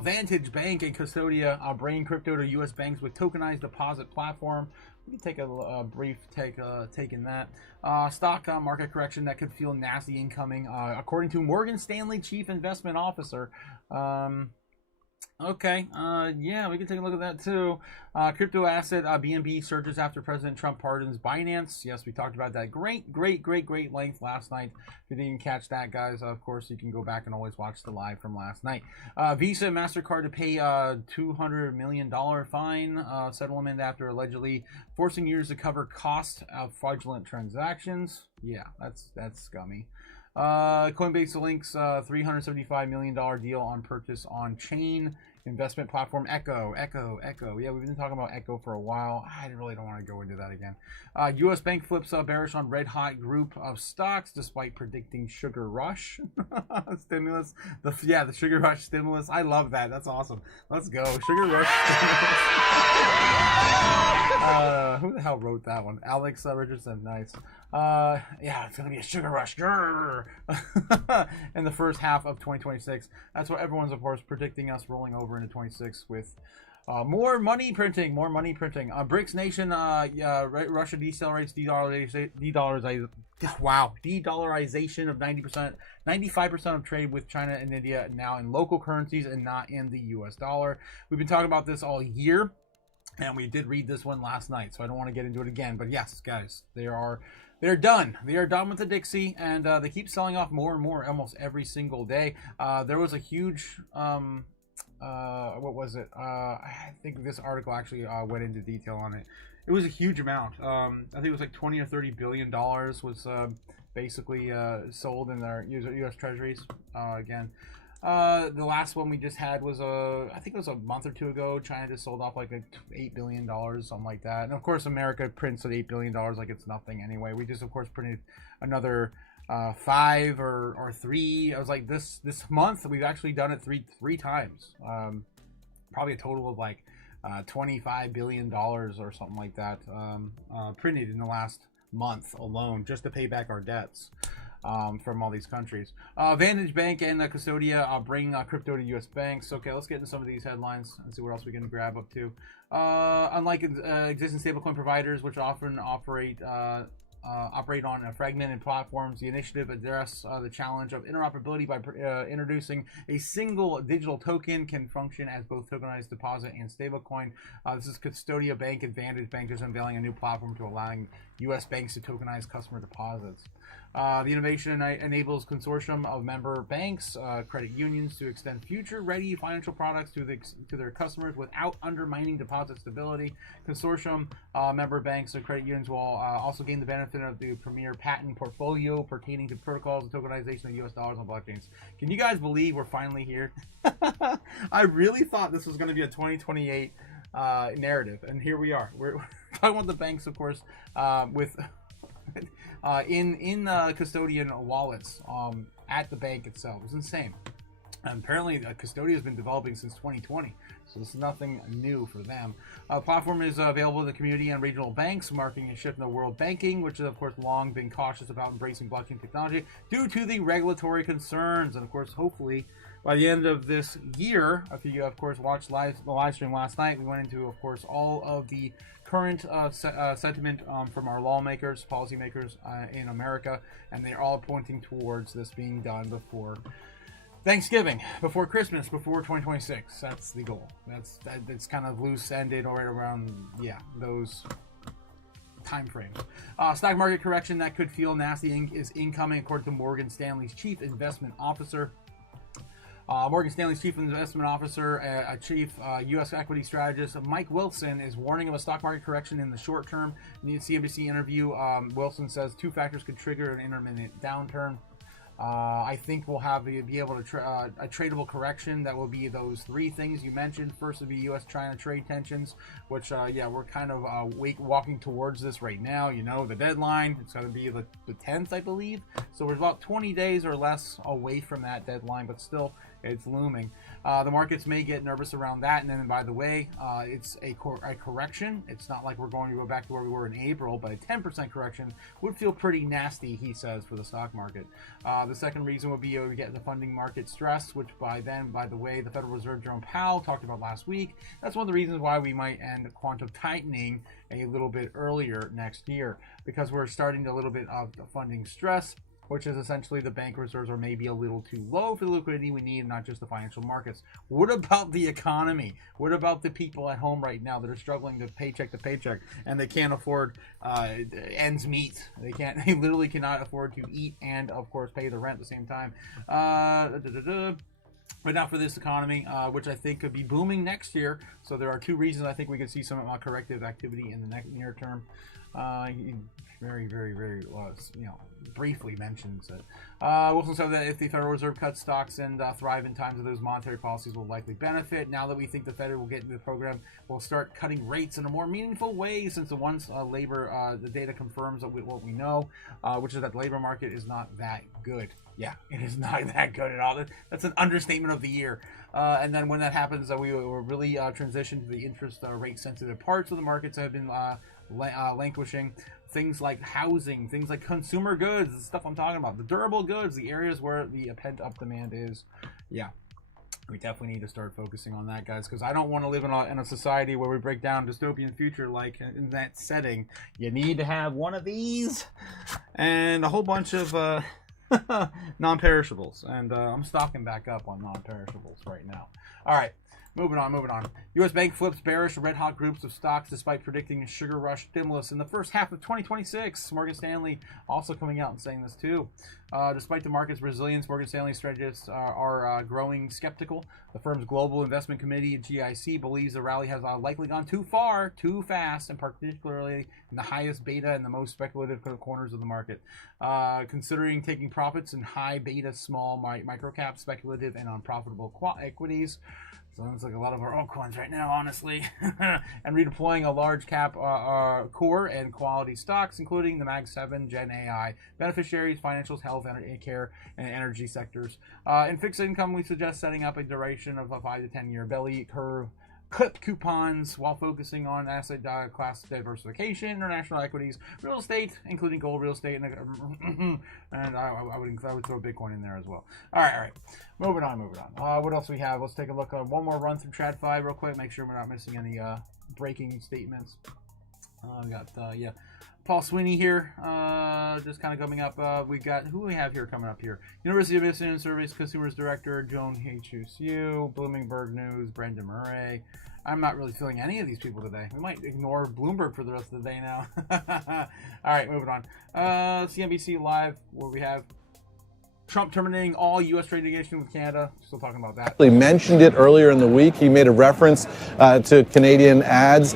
Vantage Bank and Custodia bringing crypto to U.S. banks with tokenized deposit platform. We can take a brief take in that. Stock market correction that could feel nasty incoming, according to Morgan Stanley Chief Investment Officer. Okay, yeah, we can take a look at that too. Crypto asset BNB surges after President Trump pardons Binance. Yes, we talked about that great length last night. If you didn't catch that, guys, of course, you can go back and always watch the live from last night. Visa and MasterCard to pay $200 million fine settlement after allegedly forcing users to cover costs of fraudulent transactions. Yeah, that's scummy. Coinbase links $375 million deal on purchase on chain investment platform Echo. Yeah, we've been talking about Echo for a while. I really don't want to go into that again. U.S. bank flips bearish on red hot group of stocks despite predicting sugar rush stimulus. The sugar rush stimulus. I love that. That's awesome. Let's go. Sugar rush stimulus. Who the hell wrote that one? Alex Richardson. Nice. Yeah, it's gonna be a sugar rush in the first half of 2026. That's what everyone's, of course, predicting us rolling over into 26 with more money printing. BRICS nation, Russia decelerates de-dollarization of 90%, 95% of trade with China and India now in local currencies and not in the U.S. dollar. We've been talking about this all year, and we did read this one last night, so I don't want to get into it again. But yes, guys, they're done. They are done with the Dixie, and they keep selling off more and more almost every single day. There was a huge, what was it? I think this article actually went into detail on it. It was a huge amount. I think it was like 20 or 30 billion dollars was basically sold in their U.S. treasuries. Again, the last one we just had was I think it was a month or two ago. China just sold off like $8 billion, something like that. And of course, America prints at $8 billion like it's nothing anyway. We just, of course, printed another 5 or 3. I was like, this month we've actually done it three times. Probably a total of like $25 billion or something like that printed in the last month alone just to pay back our debts. From all these countries. Vantage Bank and Custodia bring crypto to U.S. banks. Okay, let's get into some of these headlines and see what else we can grab up to. Unlike existing stablecoin providers, which often operate on fragmented platforms, the initiative addresses the challenge of interoperability by introducing a single digital token can function as both tokenized deposit and stablecoin. This is Custodia Bank and Vantage Bank is unveiling a new platform to allowing U.S. banks to tokenize customer deposits. The innovation enables consortium of member banks, credit unions to extend future-ready financial products to their customers without undermining deposit stability. Consortium member banks and credit unions will also gain the benefit of the premier patent portfolio pertaining to protocols and tokenization of U.S. dollars on blockchains. Can you guys believe we're finally here? I really thought this was going to be a 2028 narrative, and here we are. We're talking about the banks, of course, with in custodian wallets at the bank itself. It's insane. And apparently, Custodia has been developing since 2020, so this is nothing new for them. The platform is available to the community and regional banks, marking a shift in the world banking, which has, of course, long been cautious about embracing blockchain technology due to the regulatory concerns. And, of course, hopefully, by the end of this year, if you, of course, watched the live stream last night, we went into, of course, all of the current sentiment from our lawmakers, policymakers in America, and they're all pointing towards this being done before Thanksgiving, before Christmas, before 2026. That's the goal. It's kind of loose-ended or right around, yeah, those time frames. Stock market correction that could feel nasty is incoming, according to Morgan Stanley's chief investment officer. Morgan Stanley's chief investment officer, chief U.S. equity strategist, Mike Wilson, is warning of a stock market correction in the short term. In the CNBC interview, Wilson says 2 factors could trigger an intermittent downturn. I think we'll have be able to a tradable correction that will be those three things you mentioned. First would be U.S.-China trade tensions, which we're kind of walking towards this right now. You know, the deadline, it's going to be the 10th, I believe. So we're about 20 days or less away from that deadline, but still it's looming. The markets may get nervous around that, and then, by the way, it's a correction. It's not like we're going to go back to where we were in April, but a 10% correction would feel pretty nasty, he says, for the stock market. The second reason would be we get the funding market stress, which by then, by the way, the Federal Reserve Jerome Powell talked about last week. That's one of the reasons why we might end quantum tightening a little bit earlier next year, because we're starting a little bit of the funding stress, which is essentially the bank reserves are maybe a little too low for the liquidity we need, not just the financial markets. What about the economy? What about the people at home right now that are struggling to paycheck to paycheck and they can't afford ends meet? They literally cannot afford to eat and, of course, pay the rent at the same time. But not for this economy, which I think could be booming next year. So there are two reasons I think we could see some corrective activity in the near term. Very, very, very, briefly mentions it. Wilson said that if the Federal Reserve cuts stocks and thrive in times of those monetary policies will likely benefit. Now that we think the Fed will get into the program, we'll start cutting rates in a more meaningful way, since the data confirms what we know, which is that the labor market is not that good. Yeah, it is not that good at all. That's an understatement of the year. And then when that happens, we will really transition to the interest rate sensitive parts of the markets that have been languishing. Things like housing, things like consumer goods, the stuff I'm talking about, the durable goods, the areas where the pent-up demand is. Yeah, we definitely need to start focusing on that, guys, because I don't want to live in a society where we break down dystopian future like in that setting. You need to have one of these and a whole bunch of non-perishables, and I'm stocking back up on non-perishables right now. All right. Moving on. U.S. Bank flips bearish red-hot groups of stocks despite predicting a sugar rush stimulus in the first half of 2026. Morgan Stanley also coming out and saying this too. Despite the market's resilience, Morgan Stanley strategists are growing skeptical. The firm's Global Investment Committee, GIC, believes the rally has likely gone too far, too fast, and particularly in the highest beta and the most speculative corners of the market. Considering taking profits in high beta, small microcap, speculative, and unprofitable equities. Sounds like a lot of our altcoins right now, honestly. And redeploying a large cap core and quality stocks, including the Mag 7, Gen AI, beneficiaries, financials, health, care, and energy sectors. In fixed income, we suggest setting up a duration of a 5 to 10 year belly curve clip coupons while focusing on asset class diversification, international equities, real estate, including gold, real estate, and I would throw Bitcoin in there as well. All right. Moving on. What else we have? Let's take a look. One more run through TradFi real quick. Make sure we're not missing any breaking statements. We got Paul Sweeney here, just kind of coming up. We got who we have here coming up here. University of Michigan Surveys Consumers Director Joan H.U.C.U. Bloomberg News Brendan Murray. I'm not really feeling any of these people today. We might ignore Bloomberg for the rest of the day now. All right, moving on. CNBC Live, where we have Trump terminating all U.S. trade negotiations with Canada. Still talking about that. He mentioned it earlier in the week. He made a reference to Canadian ads.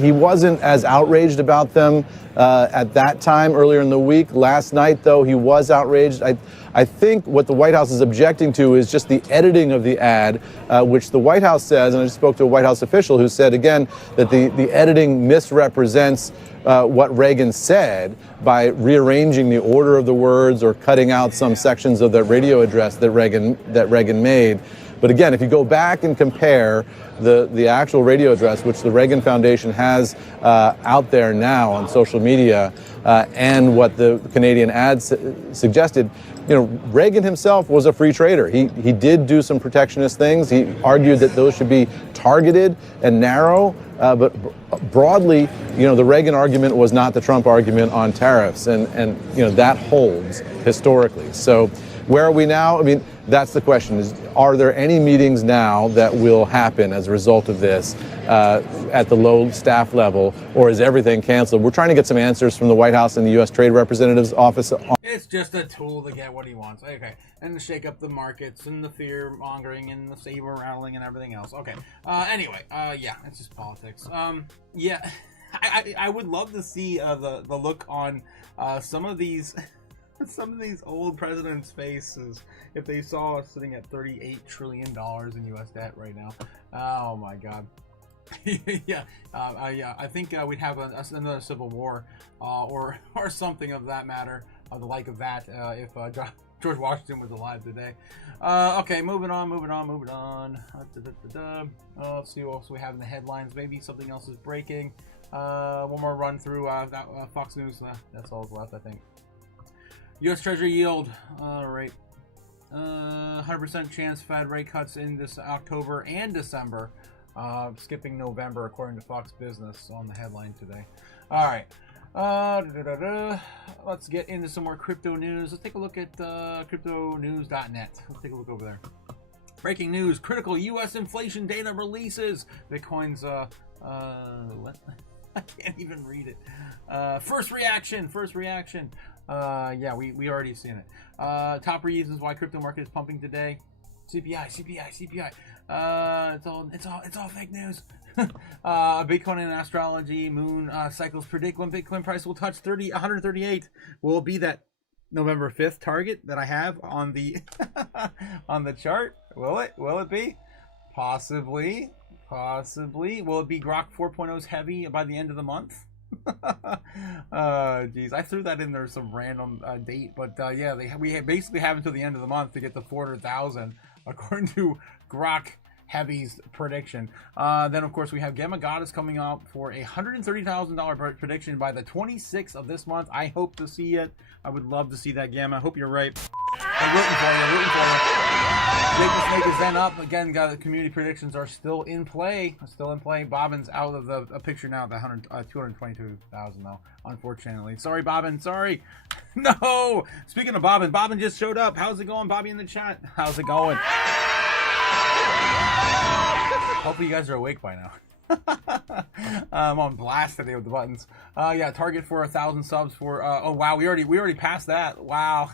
He wasn't as outraged about them at that time earlier in the week. Last night, though, he was outraged. I think what the White House is objecting to is just the editing of the ad, which the White House says, and I just spoke to a White House official who said, again, that the editing misrepresents what Reagan said by rearranging the order of the words or cutting out some sections of the radio address that Reagan made. But again, if you go back and compare the actual radio address, which the Reagan Foundation has out there now on social media, and what the Canadian ads suggested, Reagan himself was a free trader. He did do some protectionist things. He argued that those should be targeted and narrow, but broadly, the Reagan argument was not the Trump argument on tariffs, and that holds historically. So where are we now? I mean, that's the question, is are there any meetings now that will happen as a result of this at the low staff level, or is everything canceled? We're trying to get some answers from the White House and the U.S. Trade Representative's office. It's just a tool to get what he wants. Okay. And to shake up the markets and the fear mongering and the saber rattling and everything else. Okay. Anyway, it's just politics. I would love to see the look on some of these some of these old presidents' faces, if they saw us sitting at $38 trillion in U.S. debt right now. Oh my God. Yeah, I think we'd have another civil war, or something of that matter, of the like of that, if George Washington was alive today. Okay, moving on. Let's see what else we have in the headlines. Maybe something else is breaking. One more run through Fox News. That's all left, I think. U.S. Treasury yield. All right. 100% chance Fed rate cuts in this October and December. Skipping November, according to Fox Business on the headline today. All right. Let's get into some more crypto news. Let's take a look at cryptonews.net. Let's take a look over there. Breaking news: critical U.S. inflation data releases. Bitcoin's what? I can't even read it. First reaction. Yeah, we already seen it. Top reasons why crypto market is pumping today. CPI. It's all fake news. Bitcoin and astrology, moon cycles predict when Bitcoin price will touch 138. Will it be that November 5th target that I have on the on the chart? Will it be? Possibly. Will it be Grok 4.0's heavy by the end of the month? Geez, I threw that in there some random date, but yeah, we basically have until the end of the month to get to 400,000 according to Grok Heavy's prediction. Then of course we have Gamma Goddess coming up for a $130,000 prediction by the 26th of this month. I hope to see it. I would love to see that, Gamma. I hope you're right. I'm rooting for you. Jake the Snake is then up again. Got the community predictions are still in play. Bobbin's out of the picture now. The 222,000 though, unfortunately. Sorry, Bobbin. Sorry. No. Speaking of Bobbin just showed up. How's it going, Bobby, in the chat? How's it going? Hopefully you guys are awake by now. I'm on blast today with the buttons. Yeah, target for 1,000 subs for. Oh wow, we already passed that. Wow.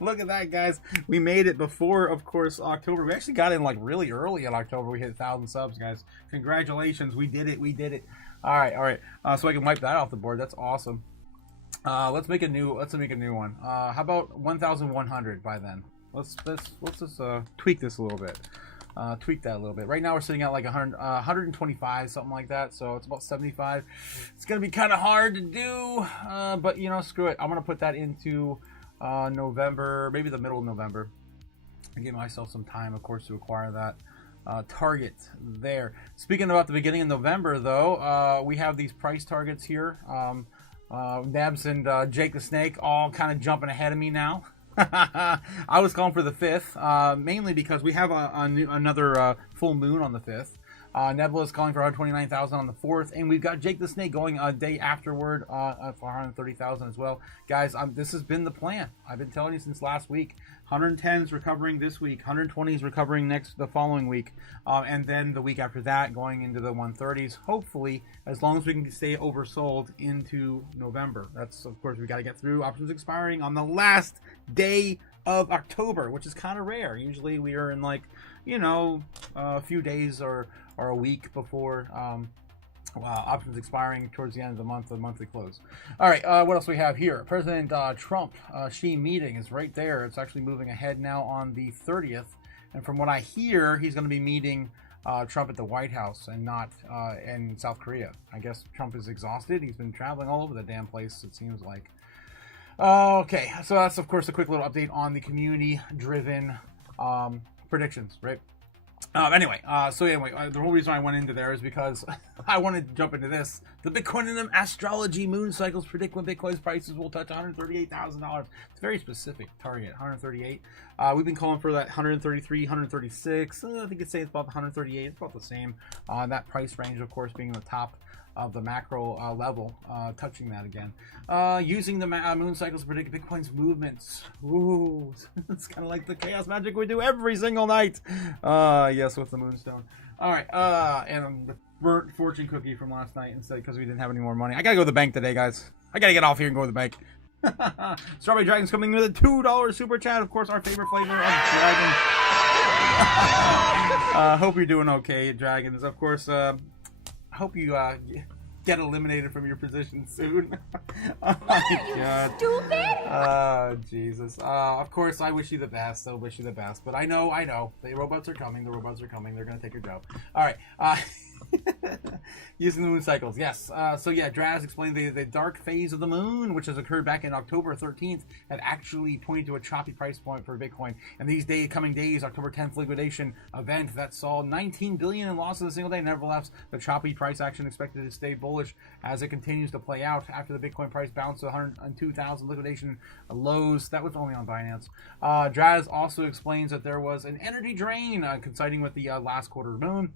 Look at that, guys. We made it before, of course, October. We actually got in like really early in October. We hit 1,000 subs, guys. Congratulations. We did it. All right. So I can wipe that off the board. That's awesome. Let's make a new one. How about 1,100 by then? Let's just tweak this a little bit. Tweak that a little bit. Right now we're sitting at like 125, something like that. So it's about 75. It's gonna be kind of hard to do, but you know, screw it. I'm gonna put that into November, maybe the middle of November. I give myself some time, of course, to acquire that target there. Speaking about the beginning of November, though, we have these price targets here. Nebs and Jake the Snake all kind of jumping ahead of me now. I was calling for the 5th, mainly because we have another full moon on the 5th. Nebula is calling for 129,000 on the 4th, and we've got Jake the Snake going a day afterward for 130,000 as well. Guys, this has been the plan. I've been telling you since last week. 110s recovering this week, 120s recovering the following week, and then the week after that going into the 130s. Hopefully, as long as we can stay oversold into November. That's, of course, we got to get through options expiring on the last day of October, which is kind of rare. Usually we are in like, you know, a few days or a week before options expiring towards the end of the month, the monthly close. All right, what else we have here? President Trump Xi meeting is right there. It's actually moving ahead now on the 30th, and from what I hear, he's going to be meeting Trump at the White House and not in South Korea. I guess Trump is exhausted. He's been traveling all over the damn place, it seems like. Okay, so that's, of course, a quick little update on the community-driven predictions, right? Anyway, the whole reason I went into there is because I wanted to jump into this. The Bitcoin and astrology moon cycles predict when Bitcoin's prices will touch $138,000. It's a very specific target, 138. We've been calling for that 133, 136. I think it's saying it's about 138. It's about the same. That price range, of course, being the top of the macro level, touching that again. Using the moon cycles to predict Bitcoin's movements. Ooh, it's kind of like the chaos magic we do every single night. Yes, with the moonstone. All right, and the burnt fortune cookie from last night instead because we didn't have any more money. I gotta go to the bank today, guys. I gotta get off here and go to the bank. Strawberry Dragon's coming with a $2 super chat. Of course, our favorite flavor of dragon. Hope you're doing okay, Dragons. Of course, I hope you get eliminated from your position soon. Oh my God. Stupid. Oh, Jesus. Of course, I wish you the best. I wish you the best. But I know. The robots are coming. They're going to take your job. All right. Using the moon cycles, yes. So yeah, Draz explained the dark phase of the moon, which has occurred back in October 13th, had actually pointed to a choppy price point for Bitcoin. And these coming days, October 10th liquidation event that saw 19 billion in losses in a single day. Nevertheless, the choppy price action expected to stay bullish as it continues to play out after the Bitcoin price bounced to 102,000 liquidation lows. That was only on Binance. Draz also explains that there was an energy drain coinciding with the last quarter moon,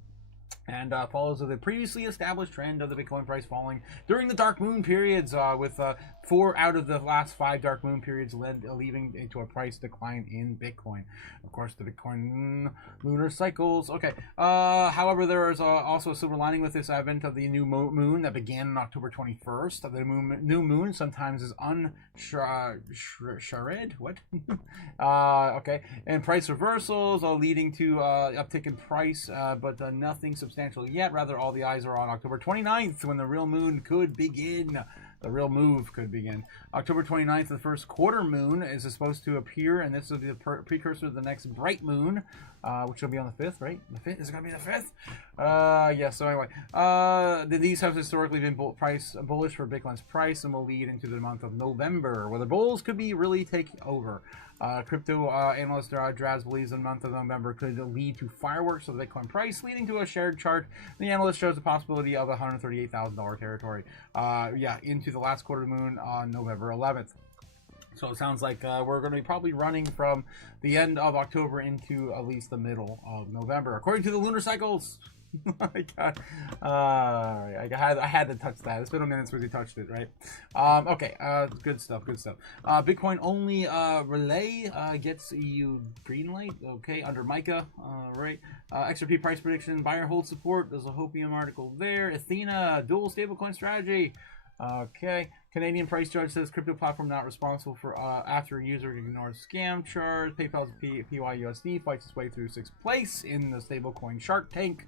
and follows the previously established trend of the Bitcoin price falling during the dark moon periods, with 4 out of the last 5 dark moon periods leading to a price decline in Bitcoin. Of course, the Bitcoin lunar cycles. Okay. However, there is also a silver lining with this advent of the new moon that began on October 21st. The new moon sometimes is unshared. What? Okay. And price reversals are leading to uptick in price, but nothing substantial yet. Rather, all the eyes are on October 29th when the real moon could begin. The real move could begin. October 29th, the first quarter moon is supposed to appear, and this will be the precursor to the next bright moon, which will be on the 5th, right? The 5th? Is it going to be the 5th? Yeah, so anyway. These have historically been bullish for Bitcoin's price and will lead into the month of November, where the bulls could be really take over. Crypto analyst Draz believes the month of November could lead to fireworks of the Bitcoin price, leading to a shared chart. The analyst shows the possibility of $138,000 territory, into the last quarter of the moon on November 11th. So it sounds like we're going to be probably running from the end of October into at least the middle of November, according to the lunar cycles. Oh my God. I had to touch that. It's been a minute since we touched it, right? Okay, good stuff. Bitcoin only relay gets EU green light. Okay, under Micah. Right. XRP price prediction, buyer hold support. There's a Hopium article there. Athena, dual stablecoin strategy. Okay. Canadian price judge says crypto platform not responsible for after a user ignored scam charge. PayPal's PYUSD fights its way through 6th place in the stablecoin Shark Tank.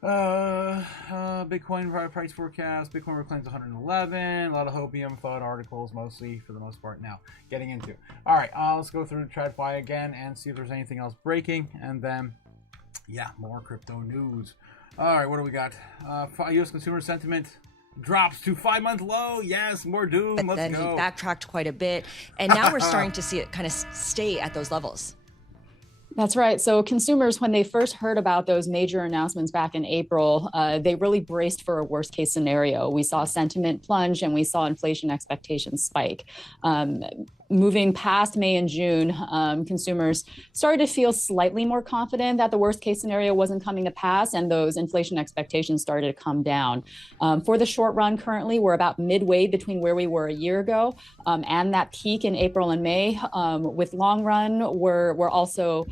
Bitcoin price forecast. Bitcoin reclaims 111. A lot of Hopium FUD articles, mostly for the most part. Now getting into. All right, let's go through TradFi again and see if there's anything else breaking, and then more crypto news. All right, what do we got? U.S. consumer sentiment drops to 5-month low. Yes, more doom. But let's then go. He backtracked quite a bit, and now we're starting to see it kind of stay at those levels. That's right. So consumers, when they first heard about those major announcements back in April, they really braced for a worst case scenario. We saw sentiment plunge and we saw inflation expectations spike. Moving past May and June, consumers started to feel slightly more confident that the worst case scenario wasn't coming to pass, and those inflation expectations started to come down. For the short run, currently, we're about midway between where we were a year ago and that peak in April and May. With long run, we're also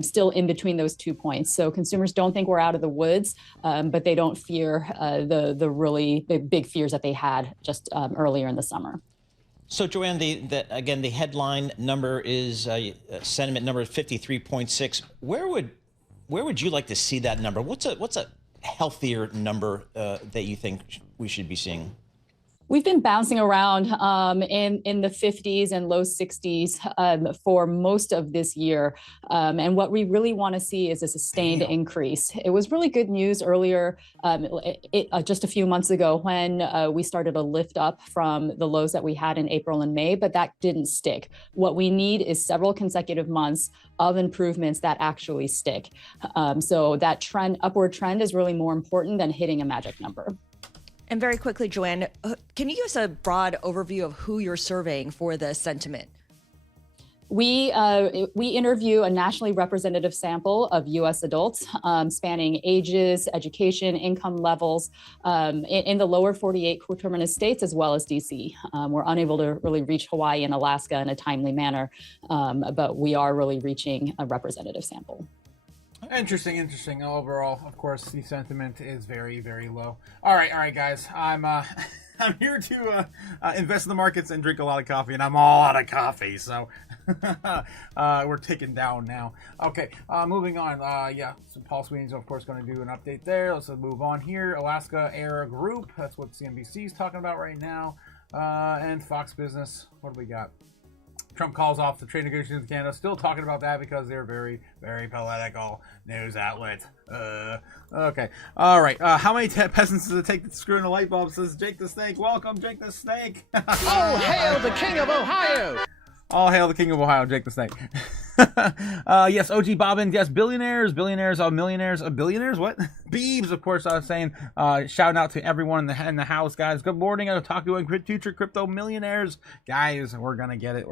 still in between those 2 points. So consumers don't think we're out of the woods, but they don't fear the really big fears that they had just earlier in the summer. So, Joanne, the headline number is sentiment number 53.6. Where would you like to see that number? What's a healthier number that you think we should be seeing? We've been bouncing around in the 50s and low 60s for most of this year. And what we really want to see is a sustained increase. It was really good news earlier, just a few months ago, when we started to lift up from the lows that we had in April and May, but that didn't stick. What we need is several consecutive months of improvements that actually stick. So that upward trend is really more important than hitting a magic number. And very quickly, Joanne, can you give us a broad overview of who you're surveying for the sentiment? We interview a nationally representative sample of U.S. adults spanning ages, education, income levels in the lower 48 coterminous states as well as D.C. We're unable to really reach Hawaii and Alaska in a timely manner, but we are really reaching a representative sample. All Interesting. Overall, of course, the sentiment is very, very low. All right, guys. I'm I'm here to invest in the markets and drink a lot of coffee, and I'm all out of coffee, so we're taken down now. Okay, moving on. So Paul Sweeney's of course going to do an update there. Let's move on here. Alaska Air Group. That's what CNBC is talking about right now. And Fox Business. What do we got? Trump calls off the trade negotiations with Canada. Still talking about that because they're very, very political news outlet. Okay. All right. How many peasants does it take to screw in a light bulb? Says Jake the Snake. Welcome, Jake the Snake. Oh, hail the King of Ohio. All hail the King of Ohio, Jake the Snake. Yes, OG Bobbin. Yes, billionaires, millionaires, billionaires. What? Beebs, of course. I was saying. Shout out to everyone in the house, guys. Good morning, Otaku and future crypto millionaires, guys. We're gonna get it.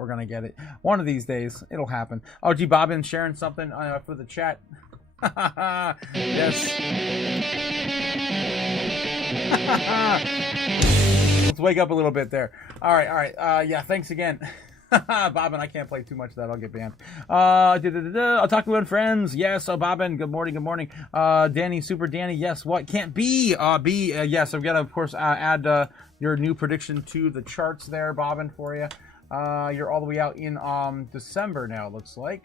One of these days, it'll happen. OG Bobbin sharing something for the chat. Yes. Let's wake up a little bit there. All right. Yeah. Thanks again. Bobbin, I can't play too much of that. I'll get banned. Otaku and friends. Yes. Bobbin, good morning. Danny, Super Danny. Yes. What? Can't be. Yes. I'm going to, of course, add your new prediction to the charts there, Bobbin, for you. You're all the way out in December now, it looks like.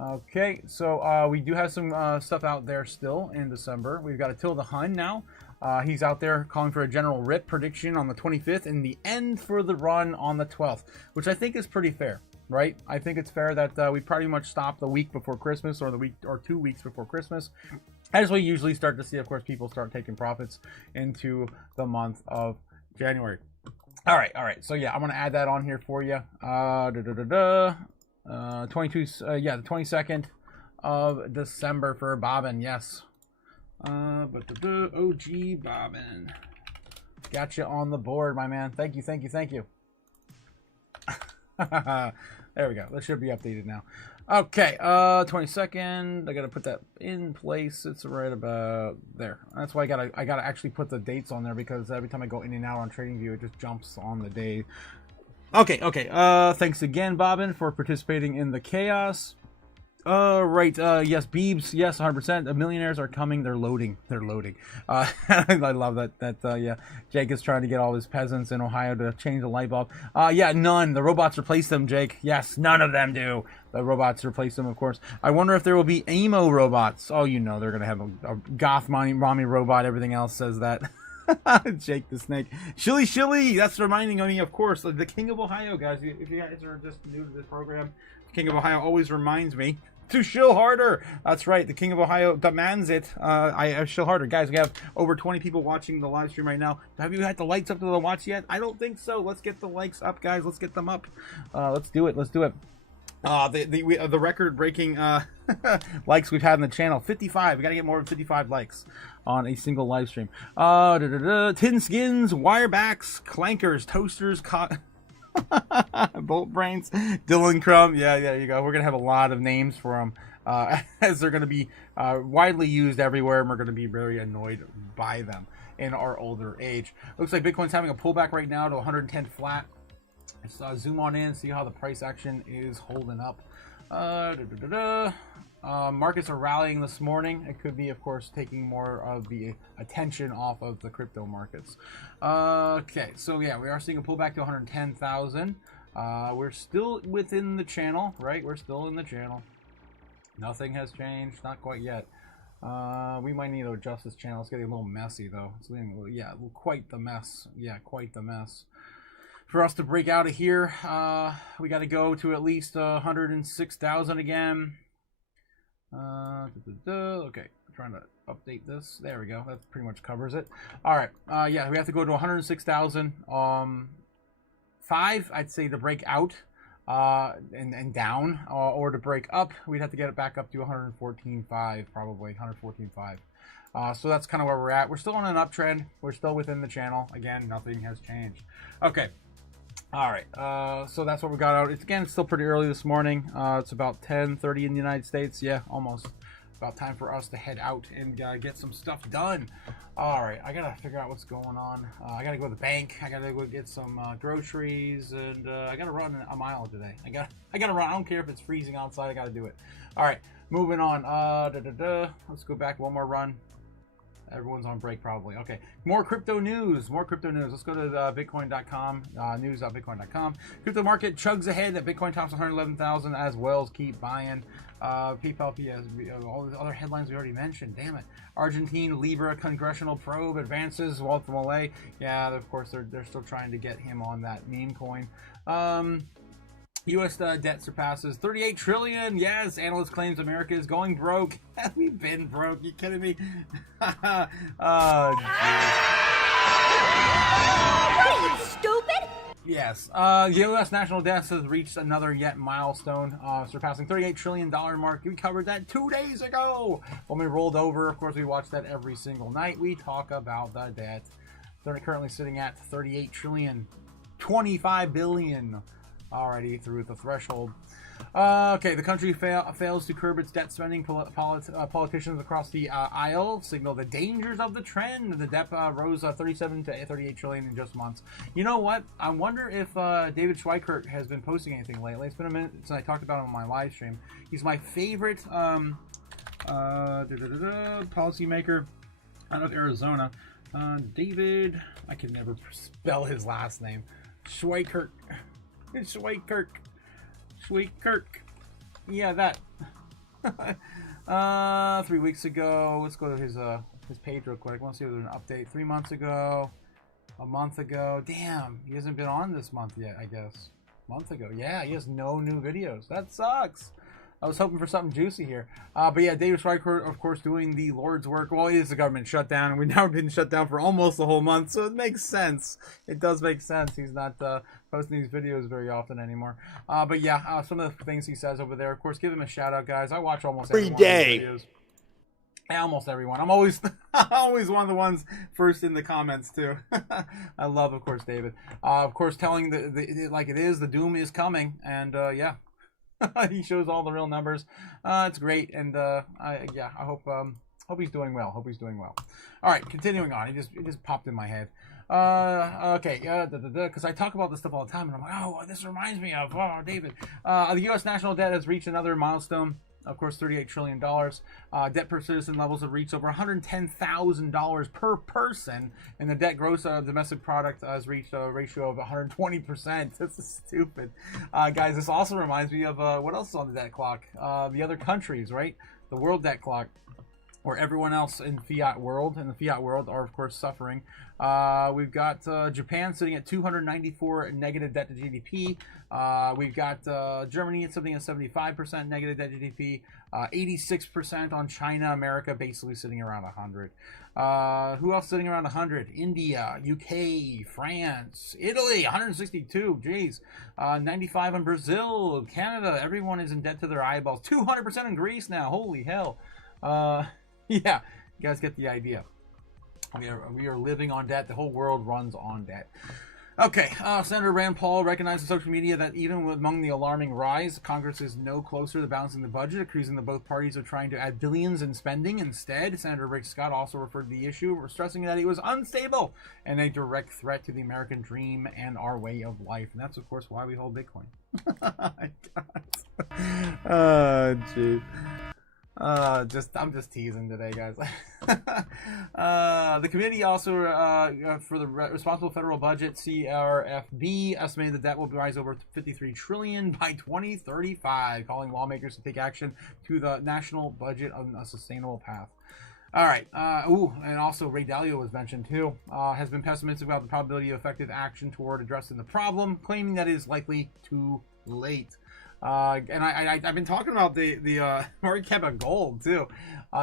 Okay. So we do have some stuff out there still in December. We've got Attila Hun now. He's out there calling for a general rip prediction on the 25th and the end for the run on the 12th, which I think is pretty fair, right? I think it's fair that we pretty much stop the week before Christmas or the week or 2 weeks before Christmas. As we usually start to see, of course, people start taking profits into the month of January. All right. So yeah, I'm going to add that on here for you. the 22nd of December for Bobbin. Yes. OG Bobbin. Got you on the board, my man. Thank you. There we go. That should be updated now. Okay, 22nd. I gotta put that in place. It's right about there. That's why I gotta actually put the dates on there, because every time I go in and out on TradingView, it just jumps on the day. Okay. Thanks again, Bobbin, for participating in the chaos. Right. Yes, Beebs. Yes, 100%. The millionaires are coming. They're loading. I love that. Yeah, Jake is trying to get all his peasants in Ohio to change the light bulb. Yeah, none. The robots replace them, Jake. Yes, none of them do. The robots replace them, of course. I wonder if there will be emo robots. Oh, you know, they're going to have a goth mommy robot. Everything else says that. Jake the Snake. Shilly. That's reminding me, of course, of the King of Ohio, guys. If you guys are just new to this program, the King of Ohio always reminds me to shill harder. That's right. The King of Ohio demands it. I shill harder. Guys, we have over 20 people watching the live stream right now. Have you had the lights up to the watch yet? I don't think so. Let's get the likes up, guys. Let's get them up. Let's do it. The record-breaking likes we've had on the channel, 55. We got to get more than 55 likes on a single live stream. Tin skins, wirebacks, clankers, toasters, bolt brains, Dylan Crumb. Yeah, there you go. We're gonna have a lot of names for them, as they're gonna be widely used everywhere, and we're gonna be very annoyed by them in our older age. Looks like Bitcoin's having a pullback right now to 110 flat. Let's zoom on in, see how the price action is holding up. Markets are rallying this morning. It could be, of course, taking more of the attention off of the crypto markets. Okay, so yeah, we are seeing a pullback to 110,000. We're still within the channel, right? We're still in the channel. Nothing has changed, not quite yet. We might need to adjust this channel. It's getting a little messy, though. It's getting, yeah, quite the mess. Yeah, quite the mess. For us to break out of here, we got to go to at least 106,000 again. Okay, I'm trying to update this. There we go. That pretty much covers it. All right. Yeah, we have to go to 106,000. 5, I'd say, to break out and down, or to break up, we'd have to get it back up to 114.5, probably 114.5. So that's kind of where we're at. We're still on an uptrend. We're still within the channel. Again, nothing has changed. Okay. All right, so that's what we got out. It's still pretty early this morning. It's about 10:30 in the United States. Yeah, almost about time for us to head out and get some stuff done. All right, I gotta figure out what's going on. I gotta go to the bank. I gotta go get some groceries, and I gotta run a mile today. I gotta run. I don't care if it's freezing outside. I gotta do it. All right, moving on. Let's go back one more run. Everyone's on break probably. Okay, more crypto news. Let's go to bitcoin.com, news.bitcoin.com. Crypto market chugs ahead. That Bitcoin tops 111,000 as wells keep buying. PayPal, all the other headlines we already mentioned. Damn it. Argentine Libra congressional probe advances. Walt from LA. Yeah, of course they're still trying to get him on that meme coin. U.S. debt surpasses 38 trillion. Yes, analyst claims America is going broke. We've been broke. You kidding me? What are you, stupid? Yes. The U.S. national debt has reached another yet milestone, surpassing $38 trillion mark. We covered that 2 days ago. When we rolled over, of course, we watch that every single night. We talk about the debt. They're currently sitting at 38 trillion, 25 billion. Already through the threshold. Okay, the country fails to curb its debt spending. Politicians across the aisle signal the dangers of the trend. The debt rose 37 to 38 trillion in just months. You know what? I wonder if David Schweikert has been posting anything lately. It's been a minute since I talked about him on my live stream. He's my favorite policymaker out of Arizona. David, I can never spell his last name. Schweikert. Schweikert. Yeah, that. 3 weeks ago. Let's go to his page real quick. I want to see if there's an update. 3 months ago. A month ago. Damn, he hasn't been on this month yet, I guess. Month ago. Yeah, he has no new videos. That sucks. I was hoping for something juicy here. But yeah, David Schweikert, of course, doing the Lord's work. Well, it is a government shutdown, and we've now been shut down for almost the whole month, so it makes sense. It does make sense. He's not posting these videos very often anymore. But yeah, some of the things he says over there, of course, give him a shout out, guys. I watch almost every day. Videos. Yeah, almost everyone. I'm always always one of the ones first in the comments too. I love, of course, David. Of course, telling the like it is, the doom is coming, and yeah. He shows all the real numbers. It's great, and I hope he's doing well. All right, continuing on. It just popped in my head. Okay, because I talk about this stuff all the time, and I'm like, oh, this reminds me of David. The U.S. national debt has reached another milestone. Of course, $38 trillion. Debt per citizen levels have reached over $110,000 per person, and the debt gross domestic product has reached a ratio of 120%. This is stupid. Guys, this also reminds me of what else is on the debt clock? The other countries, right? The world debt clock, where everyone else in the fiat world are, of course, suffering. We've got Japan sitting at 294 negative debt to GDP. We've got Germany at something at 75% negative debt to GDP. 86% on China. America basically sitting around 100. Who else sitting around 100? India, UK, France, Italy, 162. Jeez. 95 on Brazil, Canada. Everyone is in debt to their eyeballs. 200% in Greece now. Holy hell. Yeah, you guys get the idea. We are living on debt. The whole world runs on debt. Okay, Senator Rand Paul recognized on social media that even among the alarming rise, Congress is no closer to balancing the budget, accusing the both parties of trying to add billions in spending. Instead, Senator Rick Scott also referred to the issue, stressing that it was unstable and a direct threat to the American dream and our way of life. And that's, of course, why we hold Bitcoin. Oh, jeez. I'm just teasing today, guys. The committee also for the responsible federal budget, CRFB, estimated the debt will rise over 53 trillion by 2035, calling lawmakers to take action to the national budget on a sustainable path. All right. And also Ray Dalio was mentioned too. Has been pessimistic about the probability of effective action toward addressing the problem, claiming that it is likely too late. And I've been talking about the market cap of gold too.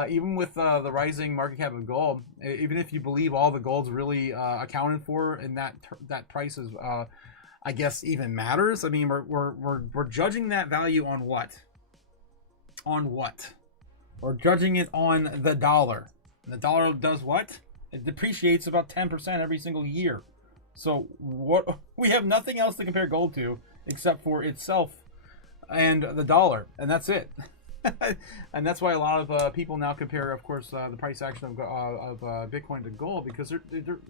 Even with the rising market cap of gold, even if you believe all the gold's really accounted for, and that price is, I guess, even matters. I mean, we're judging that value on what? On what? We're judging it on the dollar. And the dollar does what? It depreciates about 10% every single year. So what? We have nothing else to compare gold to except for itself and the dollar, and that's it. And that's why a lot of people now compare, of course, the price action of Bitcoin to gold, because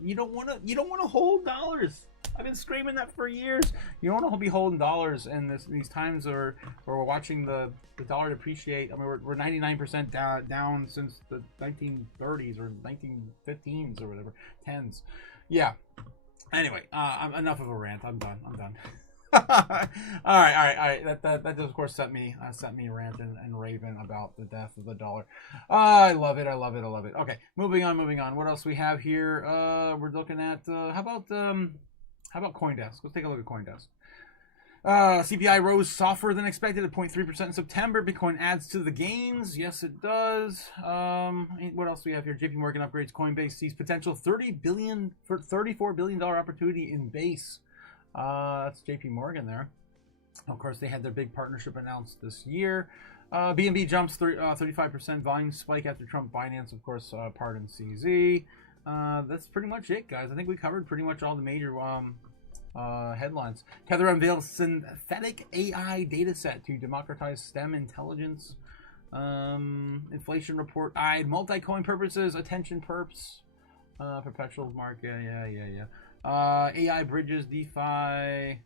you don't want to hold dollars. I've been screaming that for years. You don't want to be holding dollars in these times where we're watching the dollar depreciate. I mean, we're 99% down since the 1930s or 1915s or whatever, 10s. Yeah. Anyway, enough of a rant. I'm done. all right. That does, of course, set me ranting and raving about the death of the dollar. I love it. Okay, moving on. What else we have here? We're looking at how about CoinDesk? Let's take a look at CoinDesk. CPI rose softer than expected at 0.3% in September. Bitcoin adds to the gains. Yes, it does. What else do we have here? JP Morgan upgrades Coinbase, sees potential $34 billion opportunity in base. That's JP Morgan there. Of course, they had their big partnership announced this year. BNB jumps 35% volume spike after Trump Binance, of course, pardon CZ. That's pretty much it, guys. I think we covered pretty much all the major headlines. Tether unveils synthetic AI dataset to democratize STEM intelligence. Inflation report eyed multi-coin purposes, attention perps, perpetual market, yeah. AI bridges, DeFi.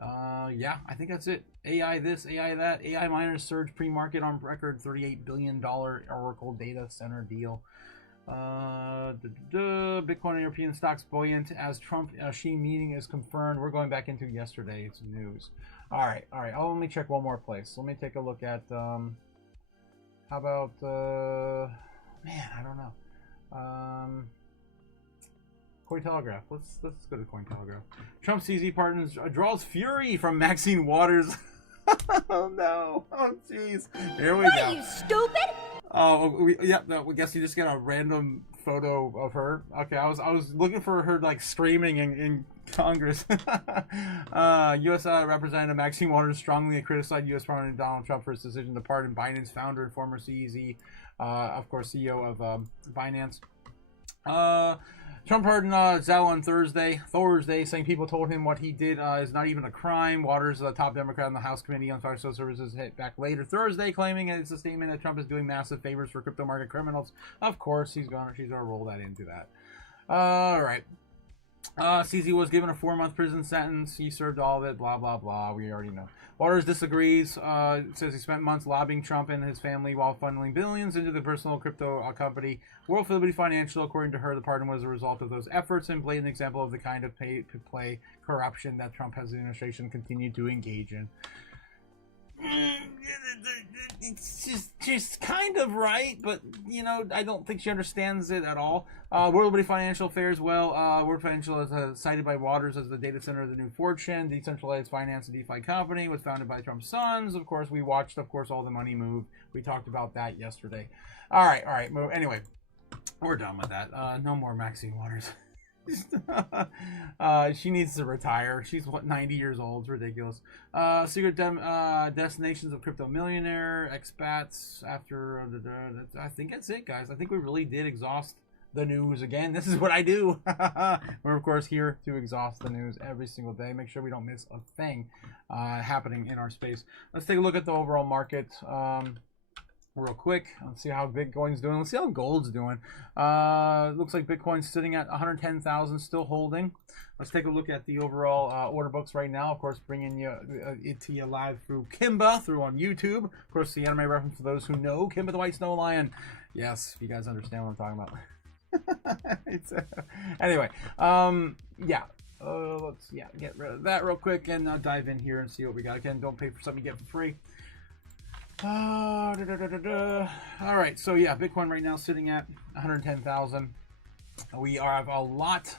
Yeah, I think that's it. AI this, AI that. AI miners surge pre-market on record $38 billion Oracle data center deal. Bitcoin and European stocks buoyant as Trump Xi meeting is confirmed. We're going back into yesterday's news. All right. I'll only check one more place. Let me take a look at how about man, I don't know. Cointelegraph. Let's go to Cointelegraph. Trump CZ partners draws fury from Maxine Waters. Oh no! Oh jeez! Here we go. Are you stupid? Oh, I guess you just get a random photo of her. Okay, I was looking for her like screaming in Congress. U.S. Representative Maxine Waters strongly criticized U.S. President Donald Trump for his decision to pardon Biden's founder and former CZ, of course CEO of Binance. Trump pardoned Zhao on Thursday, saying people told him what he did is not even a crime. Waters, the top Democrat on the House Committee on Financial Services, hit back later Thursday, claiming it's a statement that Trump is doing massive favors for crypto market criminals. Of course, she's gonna roll that into that. All right. CZ was given a 4-month prison sentence. He served all of it, blah, blah, blah. We already know. Waters disagrees. Says he spent months lobbying Trump and his family while funneling billions into the personal crypto company World Fidelity Financial. According to her, the pardon was a result of those efforts and blatant example of the kind of pay-to-play corruption that Trump has the administration continued to engage in. It's just kind of right, but I don't think she understands it at all. World Liberty Financial fares well. World Financial is cited by Waters as the data center of the new fortune. Decentralized finance and DeFi company was founded by Trump's sons. Of course, we watched, all the money move. We talked about that yesterday. All right. Anyway, we're done with that. No more Maxine Waters. She needs to retire. She's 90 years old. It's ridiculous. Secret destinations of crypto millionaire expats. After I think that's it, guys. I think we really did exhaust the news again. This is what I do. We're of course here to exhaust the news every single day. Make sure we don't miss a thing happening in our space. Let's take a look at the overall market. Real quick, let's see how Bitcoin's doing. Let's see how gold's doing. Looks like Bitcoin's sitting at 110,000, still holding. Let's take a look at the overall order books right now. Of course, bringing it to you live through Kimba, through on YouTube. Of course, the anime reference for those who know Kimba the White Snow Lion. Yes, you guys understand what I'm talking about. Anyway, let's get rid of that real quick and dive in here and see what we got. Again, don't pay for something you get for free. All right, so yeah, Bitcoin right now sitting at 110,000. We have a lot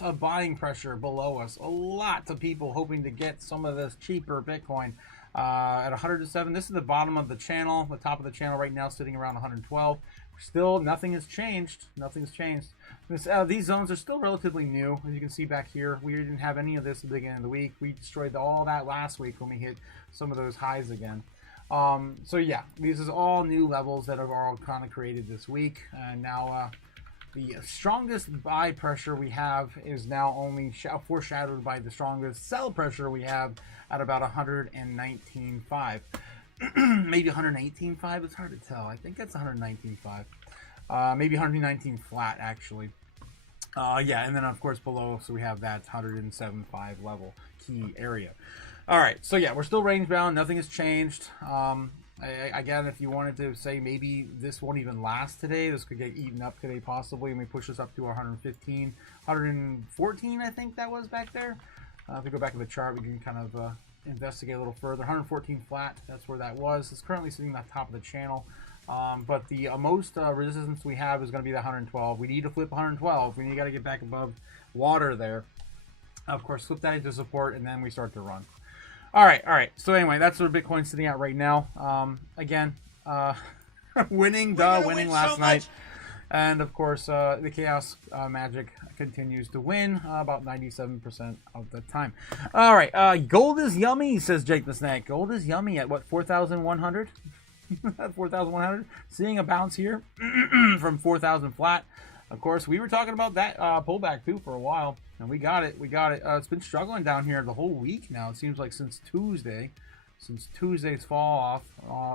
of buying pressure below us. A lot of people hoping to get some of this cheaper Bitcoin at 107. This is the bottom of the channel. The top of the channel right now sitting around 112. Still, nothing has changed. Nothing's changed. These zones are still relatively new. As you can see back here, we didn't have any of this at the beginning of the week. We destroyed all that last week when we hit some of those highs again. So yeah, these is all new levels that are all kind of created this week. And now the strongest buy pressure we have is now only foreshadowed by the strongest sell pressure we have at about 119.5. maybe 118.5. It's hard to tell. I think that's 119.5. Maybe 119 flat, actually. Yeah, and then, of course, below, so we have that 107.5 level key area. All right, so yeah, we're still range bound. Nothing has changed. Again, if you wanted to say maybe this won't even last today, this could get eaten up today possibly, and we push this up to 115, 114, I think that was back there. If we go back to the chart, we can kind of investigate a little further. 114 flat, that's where that was. It's currently sitting at the top of the channel. But the most resistance we have is going to be the 112. We need to flip 112. We got to get back above water there. Of course, flip that into support, and then we start to run. All right. So anyway, that's where Bitcoin's sitting at right now. Again, winning last night. And of course, the chaos magic continues to win about 97% of the time. All right, gold is yummy, says Jake the Snack. Gold is yummy at what, 4,100? 4,100. Seeing a bounce here from 4,000 flat. Of course, we were talking about that pullback too for a while, and we got it. It's been struggling down here the whole week now. It seems like since Tuesday's fall off.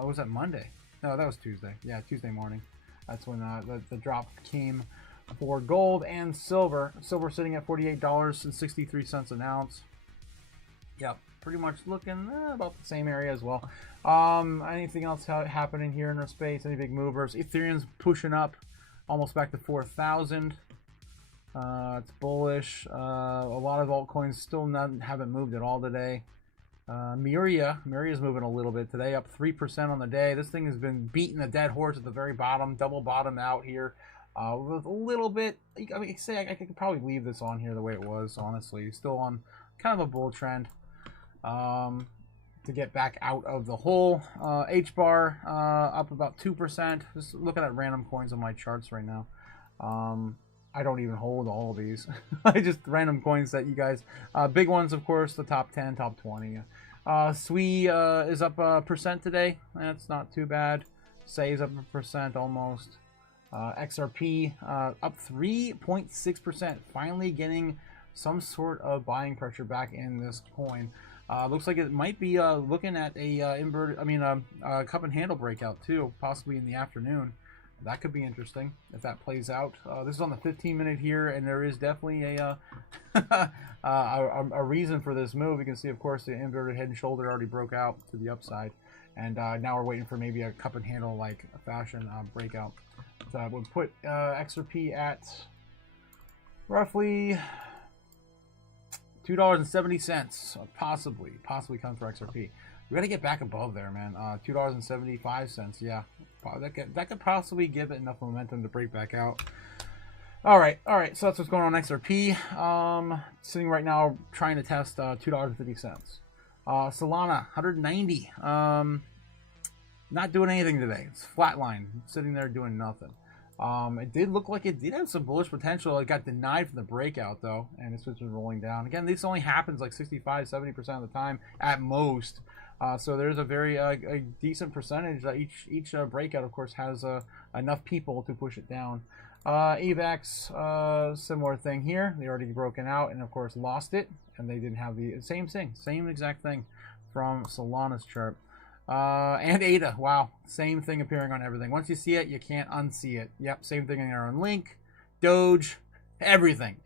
Was that Monday? No, that was Tuesday. Yeah, Tuesday morning. That's when the drop came for gold and silver. Silver sitting at $48.63 an ounce. Yep, pretty much looking about the same area as well. Anything else happening here in our space? Any big movers? Ethereum's pushing up almost back to 4,000. It's bullish. A lot of altcoins still haven't moved at all today. Miria's moving a little bit today, up 3% on the day. This thing has been beating a dead horse at the very bottom, double bottom out here with a little bit. I mean, I could probably leave this on here the way it was, honestly. Still on kind of a bull trend to get back out of the hole. H-bar up about 2%. Just looking at random coins on my charts right now. I don't even hold all of these. I just random coins that you guys, big ones, of course, the top 10, top 20. SWI is up 1% today. That's not too bad. Say is up 1% almost. XRP up 3.6%. Finally getting some sort of buying pressure back in this coin. Looks like it might be looking at a cup and handle breakout too, possibly in the afternoon. That could be interesting if that plays out. This is on the 15-minute here, and there is definitely a reason for this move. You can see, of course, the inverted head and shoulder already broke out to the upside, and now we're waiting for maybe a cup and handle like fashion breakout. So I would put XRP at roughly $2.70, possibly comes for XRP. We got to get back above there, man. $2.75. Yeah, that could possibly give it enough momentum to break back out. All right. So that's what's going on XRP. Sitting right now trying to test $2.50. Solana 190. Not doing anything today. It's flatline, sitting there doing nothing. It did look like it did have some bullish potential. It got denied from the breakout though, and it's just been rolling down. Again, this only happens like 65-70% of the time at most. So there's a very a decent percentage that each breakout, of course, has enough people to push it down. AVAX, similar thing here. They already broken out and, of course, lost it, and they didn't have the same exact thing from Solana's chart. And ADA, wow, same thing appearing on everything. Once you see it, you can't unsee it. Yep, same thing there on Link, Doge, everything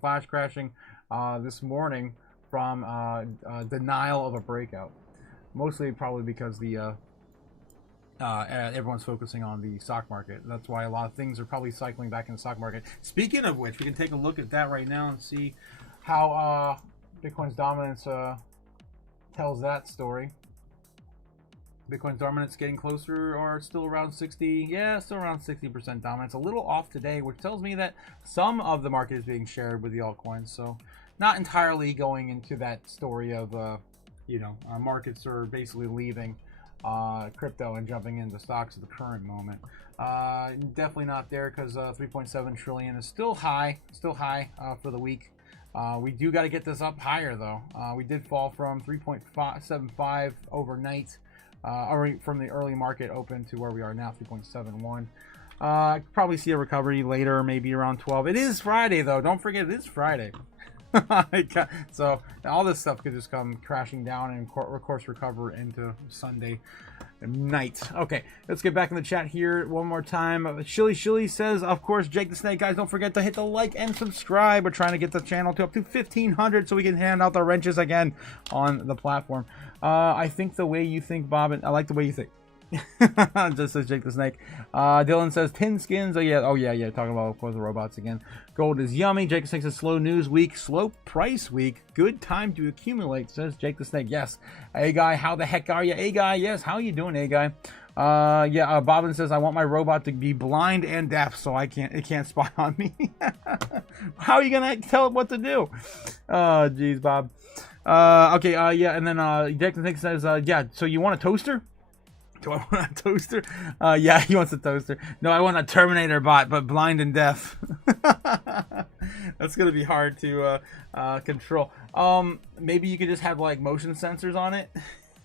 flash crashing this morning from denial of a breakout. Mostly probably because the everyone's focusing on the stock market. That's why a lot of things are probably cycling back in the stock market. Speaking of which, we can take a look at that right now and see how Bitcoin's dominance tells that story. Bitcoin's dominance getting closer, or still around 60. Yeah, still around 60% dominance. A little off today, which tells me that some of the market is being shared with the altcoins. So not entirely going into that story of markets are basically leaving crypto and jumping into stocks at the current moment. Definitely not there, because 3.7 trillion is still high for the week. We do got to get this up higher though. We did fall from 3.75 overnight, or from the early market open to where we are now, 3.71. Probably see a recovery later, maybe around 12. It is Friday though. Don't forget, it is Friday. So all this stuff could just come crashing down and of course recover into Sunday night. Okay, let's get back in the chat here one more time. Shilly says, of course, Jake the Snake. Guys, don't forget to hit the like and subscribe. We're trying to get the channel to up to 1,500 so we can hand out the wrenches again on the platform. I think the way you think, Bob, and I like the way you think. Just says Jake the Snake. Dylan says tin skins. Oh yeah, talking about, of course, the robots again. Gold is yummy. Jake the Snake says slow news week, slow price week, good time to accumulate, says Jake the Snake. Yes. Hey guy, how the heck are you? Hey guy, yes, how you doing, hey guy? Bobbin says I want my robot to be blind and deaf so it can't spy on me. How are you gonna tell it what to do? Oh jeez, Bob. And then Jake the Snake says so you want a toaster? Do I want a toaster? Yeah, he wants a toaster. No, I want a Terminator bot, but blind and deaf. That's gonna be hard to control. Maybe you could just have like motion sensors on it.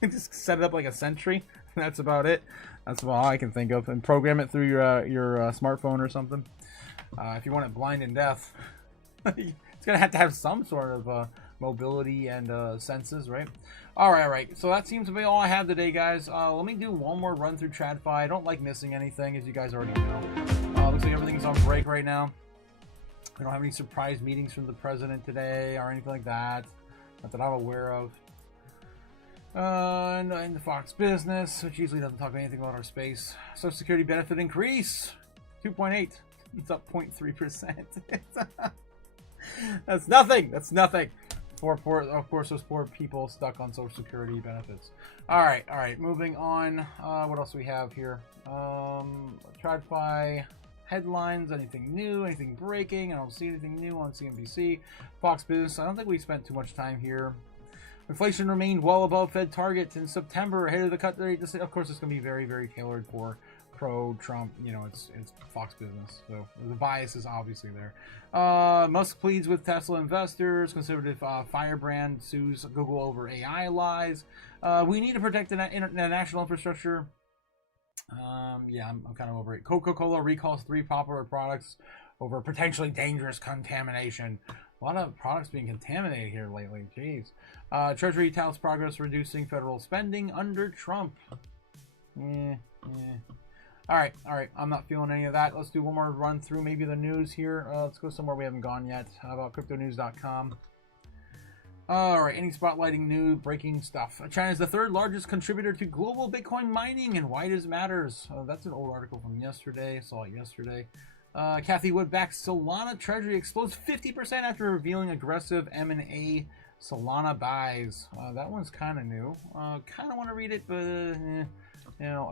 Just set it up like a Sentry. That's about it. That's all I can think of. And program it through your smartphone or something. If you want it blind and deaf, it's gonna have to have some sort of mobility and senses, right? All right. So that seems to be all I have today, guys. Let me do one more run through TradFi. I don't like missing anything, as you guys already know. Looks like everything's on break right now. We don't have any surprise meetings from the president today or anything like that. Not that I'm aware of. And the Fox business, which usually doesn't talk anything about our space. Social Security benefit increase, 2.8. It's up 0.3%. That's nothing. That's nothing. Of course, those poor people stuck on Social Security benefits. All right. Moving on. What else do we have here? TradFi headlines. Anything new? Anything breaking? I don't see anything new on CNBC. Fox Business. I don't think we spent too much time here. Inflation remained well above Fed targets in September, ahead of the cut rate. Of course, it's going to be very, very tailored for pro-Trump. You know, it's Fox Business, so the bias is obviously there. Musk pleads with Tesla investors. Conservative firebrand sues Google over AI lies. We need to protect the national infrastructure. I'm kind of over it. Coca-Cola recalls 3 popular products over potentially dangerous contamination. A lot of products being contaminated here lately. Jeez. Treasury touts progress reducing federal spending under Trump. All right. I'm not feeling any of that. Let's do one more run through maybe the news here. Let's go somewhere we haven't gone yet. How about cryptonews.com? All right. Any spotlighting new breaking stuff? China is the 3rd largest contributor to global Bitcoin mining, and why does matters? That's an old article from yesterday. Saw it yesterday. Kathy Wood backs Solana Treasury explodes 50% after revealing aggressive M&A Solana buys. That one's kind of new. Kind of want to read it, but I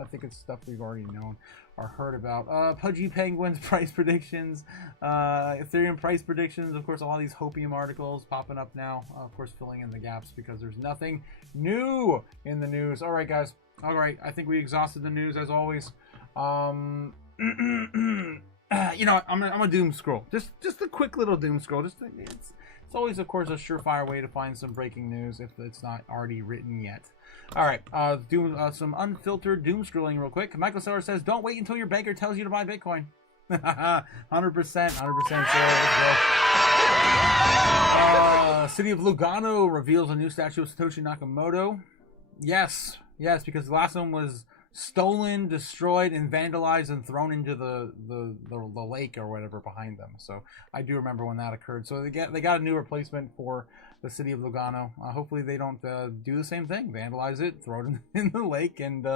think it's stuff we've already known or heard about. Pudgy Penguins price predictions, Ethereum price predictions. Of course, all these Hopium articles popping up now. Of course, filling in the gaps because there's nothing new in the news. All right, guys. All right, I think we exhausted the news as always. I'm gonna doom scroll. Just a quick little doom scroll. It's always, of course, a surefire way to find some breaking news if it's not already written yet. All right, do some unfiltered doom scrolling real quick. Michael Seller says, "Don't wait until your banker tells you to buy Bitcoin." 100%. City of Lugano reveals a new statue of Satoshi Nakamoto. Yes, because the last one was stolen, destroyed, and vandalized and thrown into the lake or whatever behind them. So I do remember when that occurred. So they got a new replacement for the city of Lugano. Hopefully they don't do the same thing, vandalize it, throw it in the lake, and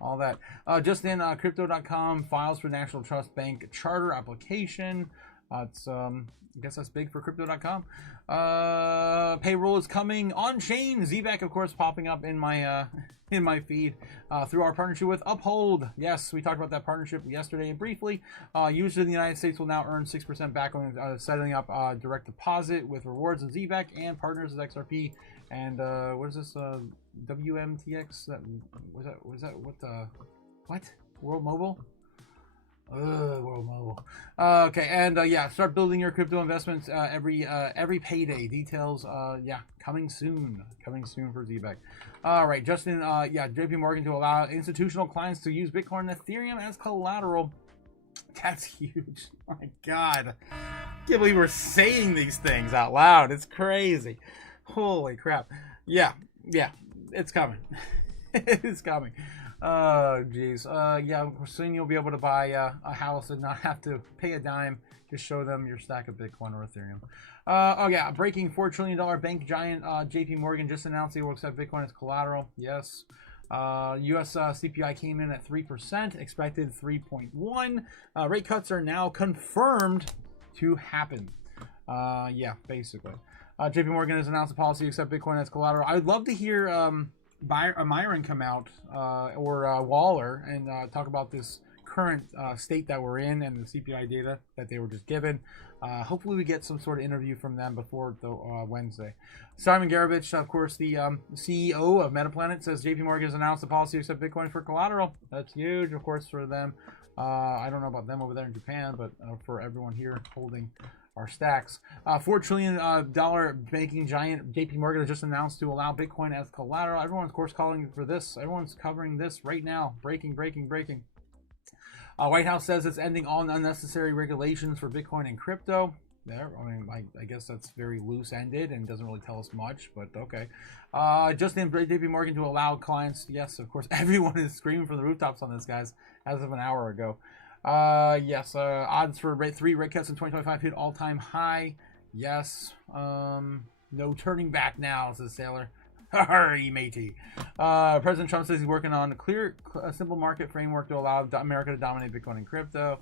all that. Just in Crypto.com, files for National Trust Bank charter application. It's I guess that's big for Crypto.com. Payroll is coming on chain. ZBAC, of course, popping up in my feed through our partnership with Uphold. Yes, we talked about that partnership yesterday briefly. Users in the United States will now earn 6% back on setting up direct deposit with rewards in ZBAC and partners with XRP. And what is this? WMTX? What? World Mobile? World Mobile. Okay, and start building your crypto investments every payday. Details, coming soon for ZBAC. All right, Justin, JP Morgan to allow institutional clients to use Bitcoin and Ethereum as collateral. That's huge. My God. Can't believe we're saying these things out loud. It's crazy. Holy crap. Yeah, it's coming. It's coming. Oh, jeez. Yeah, soon you'll be able to buy a house and not have to pay a dime. Just show them your stack of Bitcoin or Ethereum. Oh, yeah, breaking $4 trillion bank giant JP Morgan just announced they will accept Bitcoin as collateral. Yes. U.S. CPI came in at 3%, expected 3.1. Rate cuts are now confirmed to happen. Yeah, basically. JP Morgan has announced a policy to accept Bitcoin as collateral. I would love to hear Myron come out or Waller and talk about this current state that we're in and the CPI data that they were just given. Hopefully we get some sort of interview from them before the Wednesday. Simon Garovich, of course, the CEO of Metaplanet, says JP Morgan has announced a policy to accept Bitcoin for collateral. That's huge, of course, for them. I don't know about them over there in Japan, but for everyone here holding our stacks. $4 trillion banking giant JP Morgan has just announced to allow Bitcoin as collateral. Everyone's, of course, calling for this. Everyone's covering this right now. Breaking. White House says it's ending all unnecessary regulations for Bitcoin and crypto. There, I mean, I guess that's very loose-ended and doesn't really tell us much, but okay. Just named JP Morgan to allow clients. Yes, of course, everyone is screaming from the rooftops on this, guys, as of an hour ago. Yes, odds for 3 rate cuts in 2025 hit all-time high. Yes. No turning back now, says Sailor. Hurry, matey. President Trump says he's working on a simple market framework to allow America to dominate Bitcoin and crypto.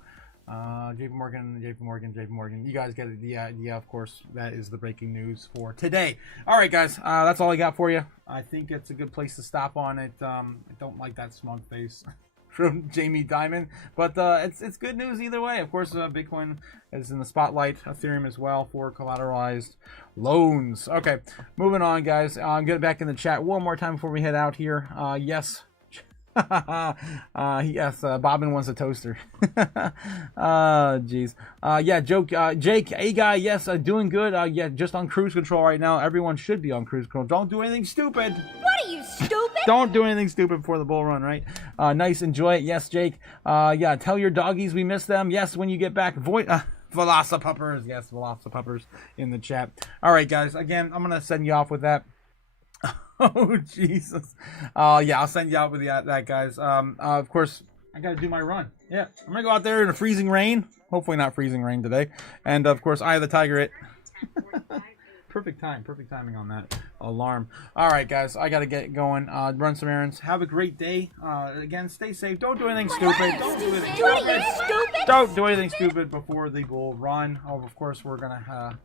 JP Morgan. You guys get it. Yeah, of course. That is the breaking news for today. All right, guys. That's all I got for you. I think it's a good place to stop on it. I don't like that smug face from Jamie Dimon, but it's good news either way. Of course, Bitcoin is in the spotlight, Ethereum as well for collateralized loans. Okay, moving on, guys. I'm getting back in the chat one more time before we head out here. Yes. Yes, Bobbin wants a toaster. Jeez. Yeah, Jake, hey guy, yes, doing good. Yeah, just on cruise control right now. Everyone should be on cruise control. Don't do anything stupid. What are you, stupid? Don't do anything stupid before the bull run, right? Nice, enjoy it. Yes, Jake. Yeah, tell your doggies we miss them. Yes, when you get back. Velocipuppers. Yes, Velocipuppers in the chat. All right, guys. Again, I'm gonna send you off with that. Oh, Jesus. Yeah, I'll send you out with that, guys. Of course, I got to do my run. Yeah, I'm going to go out there in a freezing rain. Hopefully not freezing rain today. And, of course, Eye of the Tiger it. Perfect timing on that alarm. All right, guys, I got to get going. Run some errands. Have a great day. Again, stay safe. Don't do anything stupid. Don't do anything stupid before the bull run. Oh, of course, we're going to,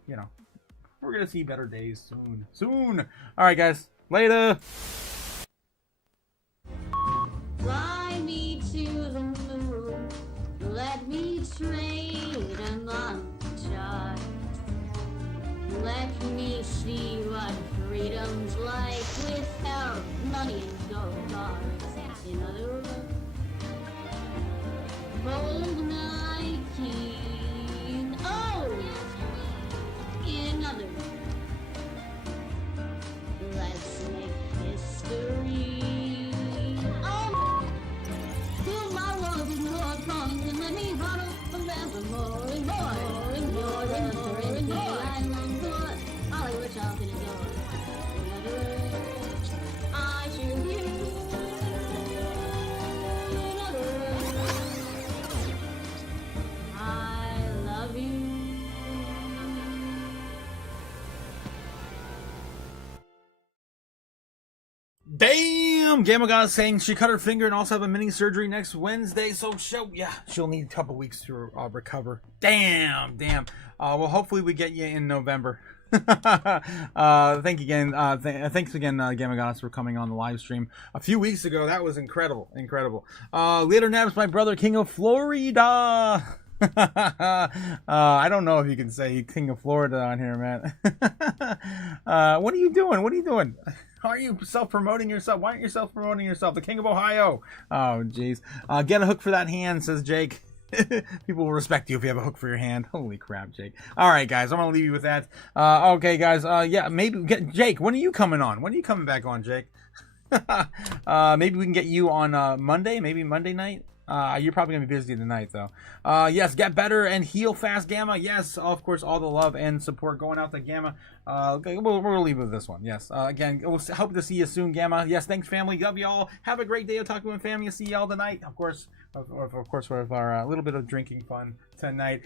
we're going to see better days soon. All right, guys. Later. Fly me to the moon. Let me trade among the stars. Let me see what freedom's like without money and gold bars. In other words, hold my king. Oh, in other words. Let's make history. Oh, fill my world with more songs and let me huddle forever more and more and more and more and more. I long for Hollywood talking and door. In other words, I choose you. In other words, I love you. Damn! Gamma God is saying she cut her finger and also have a mini surgery next Wednesday, so she'll need a couple weeks to recover. Damn. Well, hopefully we get you in November. Thanks again, Gamma Goddess, for coming on the live stream a few weeks ago. That was incredible. Later, Nabs, my brother, King of Florida. I don't know if you can say King of Florida on here, man. What are you doing? Why are you self-promoting yourself? Why aren't you self-promoting yourself? The King of Ohio. Oh, jeez. Get a hook for that hand, says Jake. People will respect you if you have a hook for your hand. Holy crap, Jake. All right, guys. I'm going to leave you with that. Okay, guys. Yeah, maybe Jake, when are you coming on? When are you coming back on, Jake? Maybe we can get you on Monday. Maybe Monday night. You're probably going to be busy tonight, though. Yes, get better and heal fast, Gamma. Yes, of course, all the love and support going out to Gamma. Okay, we'll leave with this one. Yes, again, we'll hope to see you soon, Gamma. Yes, thanks, family. Love y'all. Have a great day, Otaku and family. See y'all tonight. Of course, with our little bit of drinking fun tonight.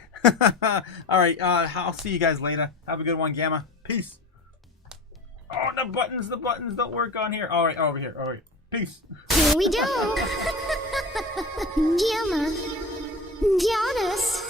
All right, I'll see you guys later. Have a good one, Gamma. Peace. Oh, the buttons don't work on here. All right, over here. All right, peace. Here we go. Gamma. Giannis.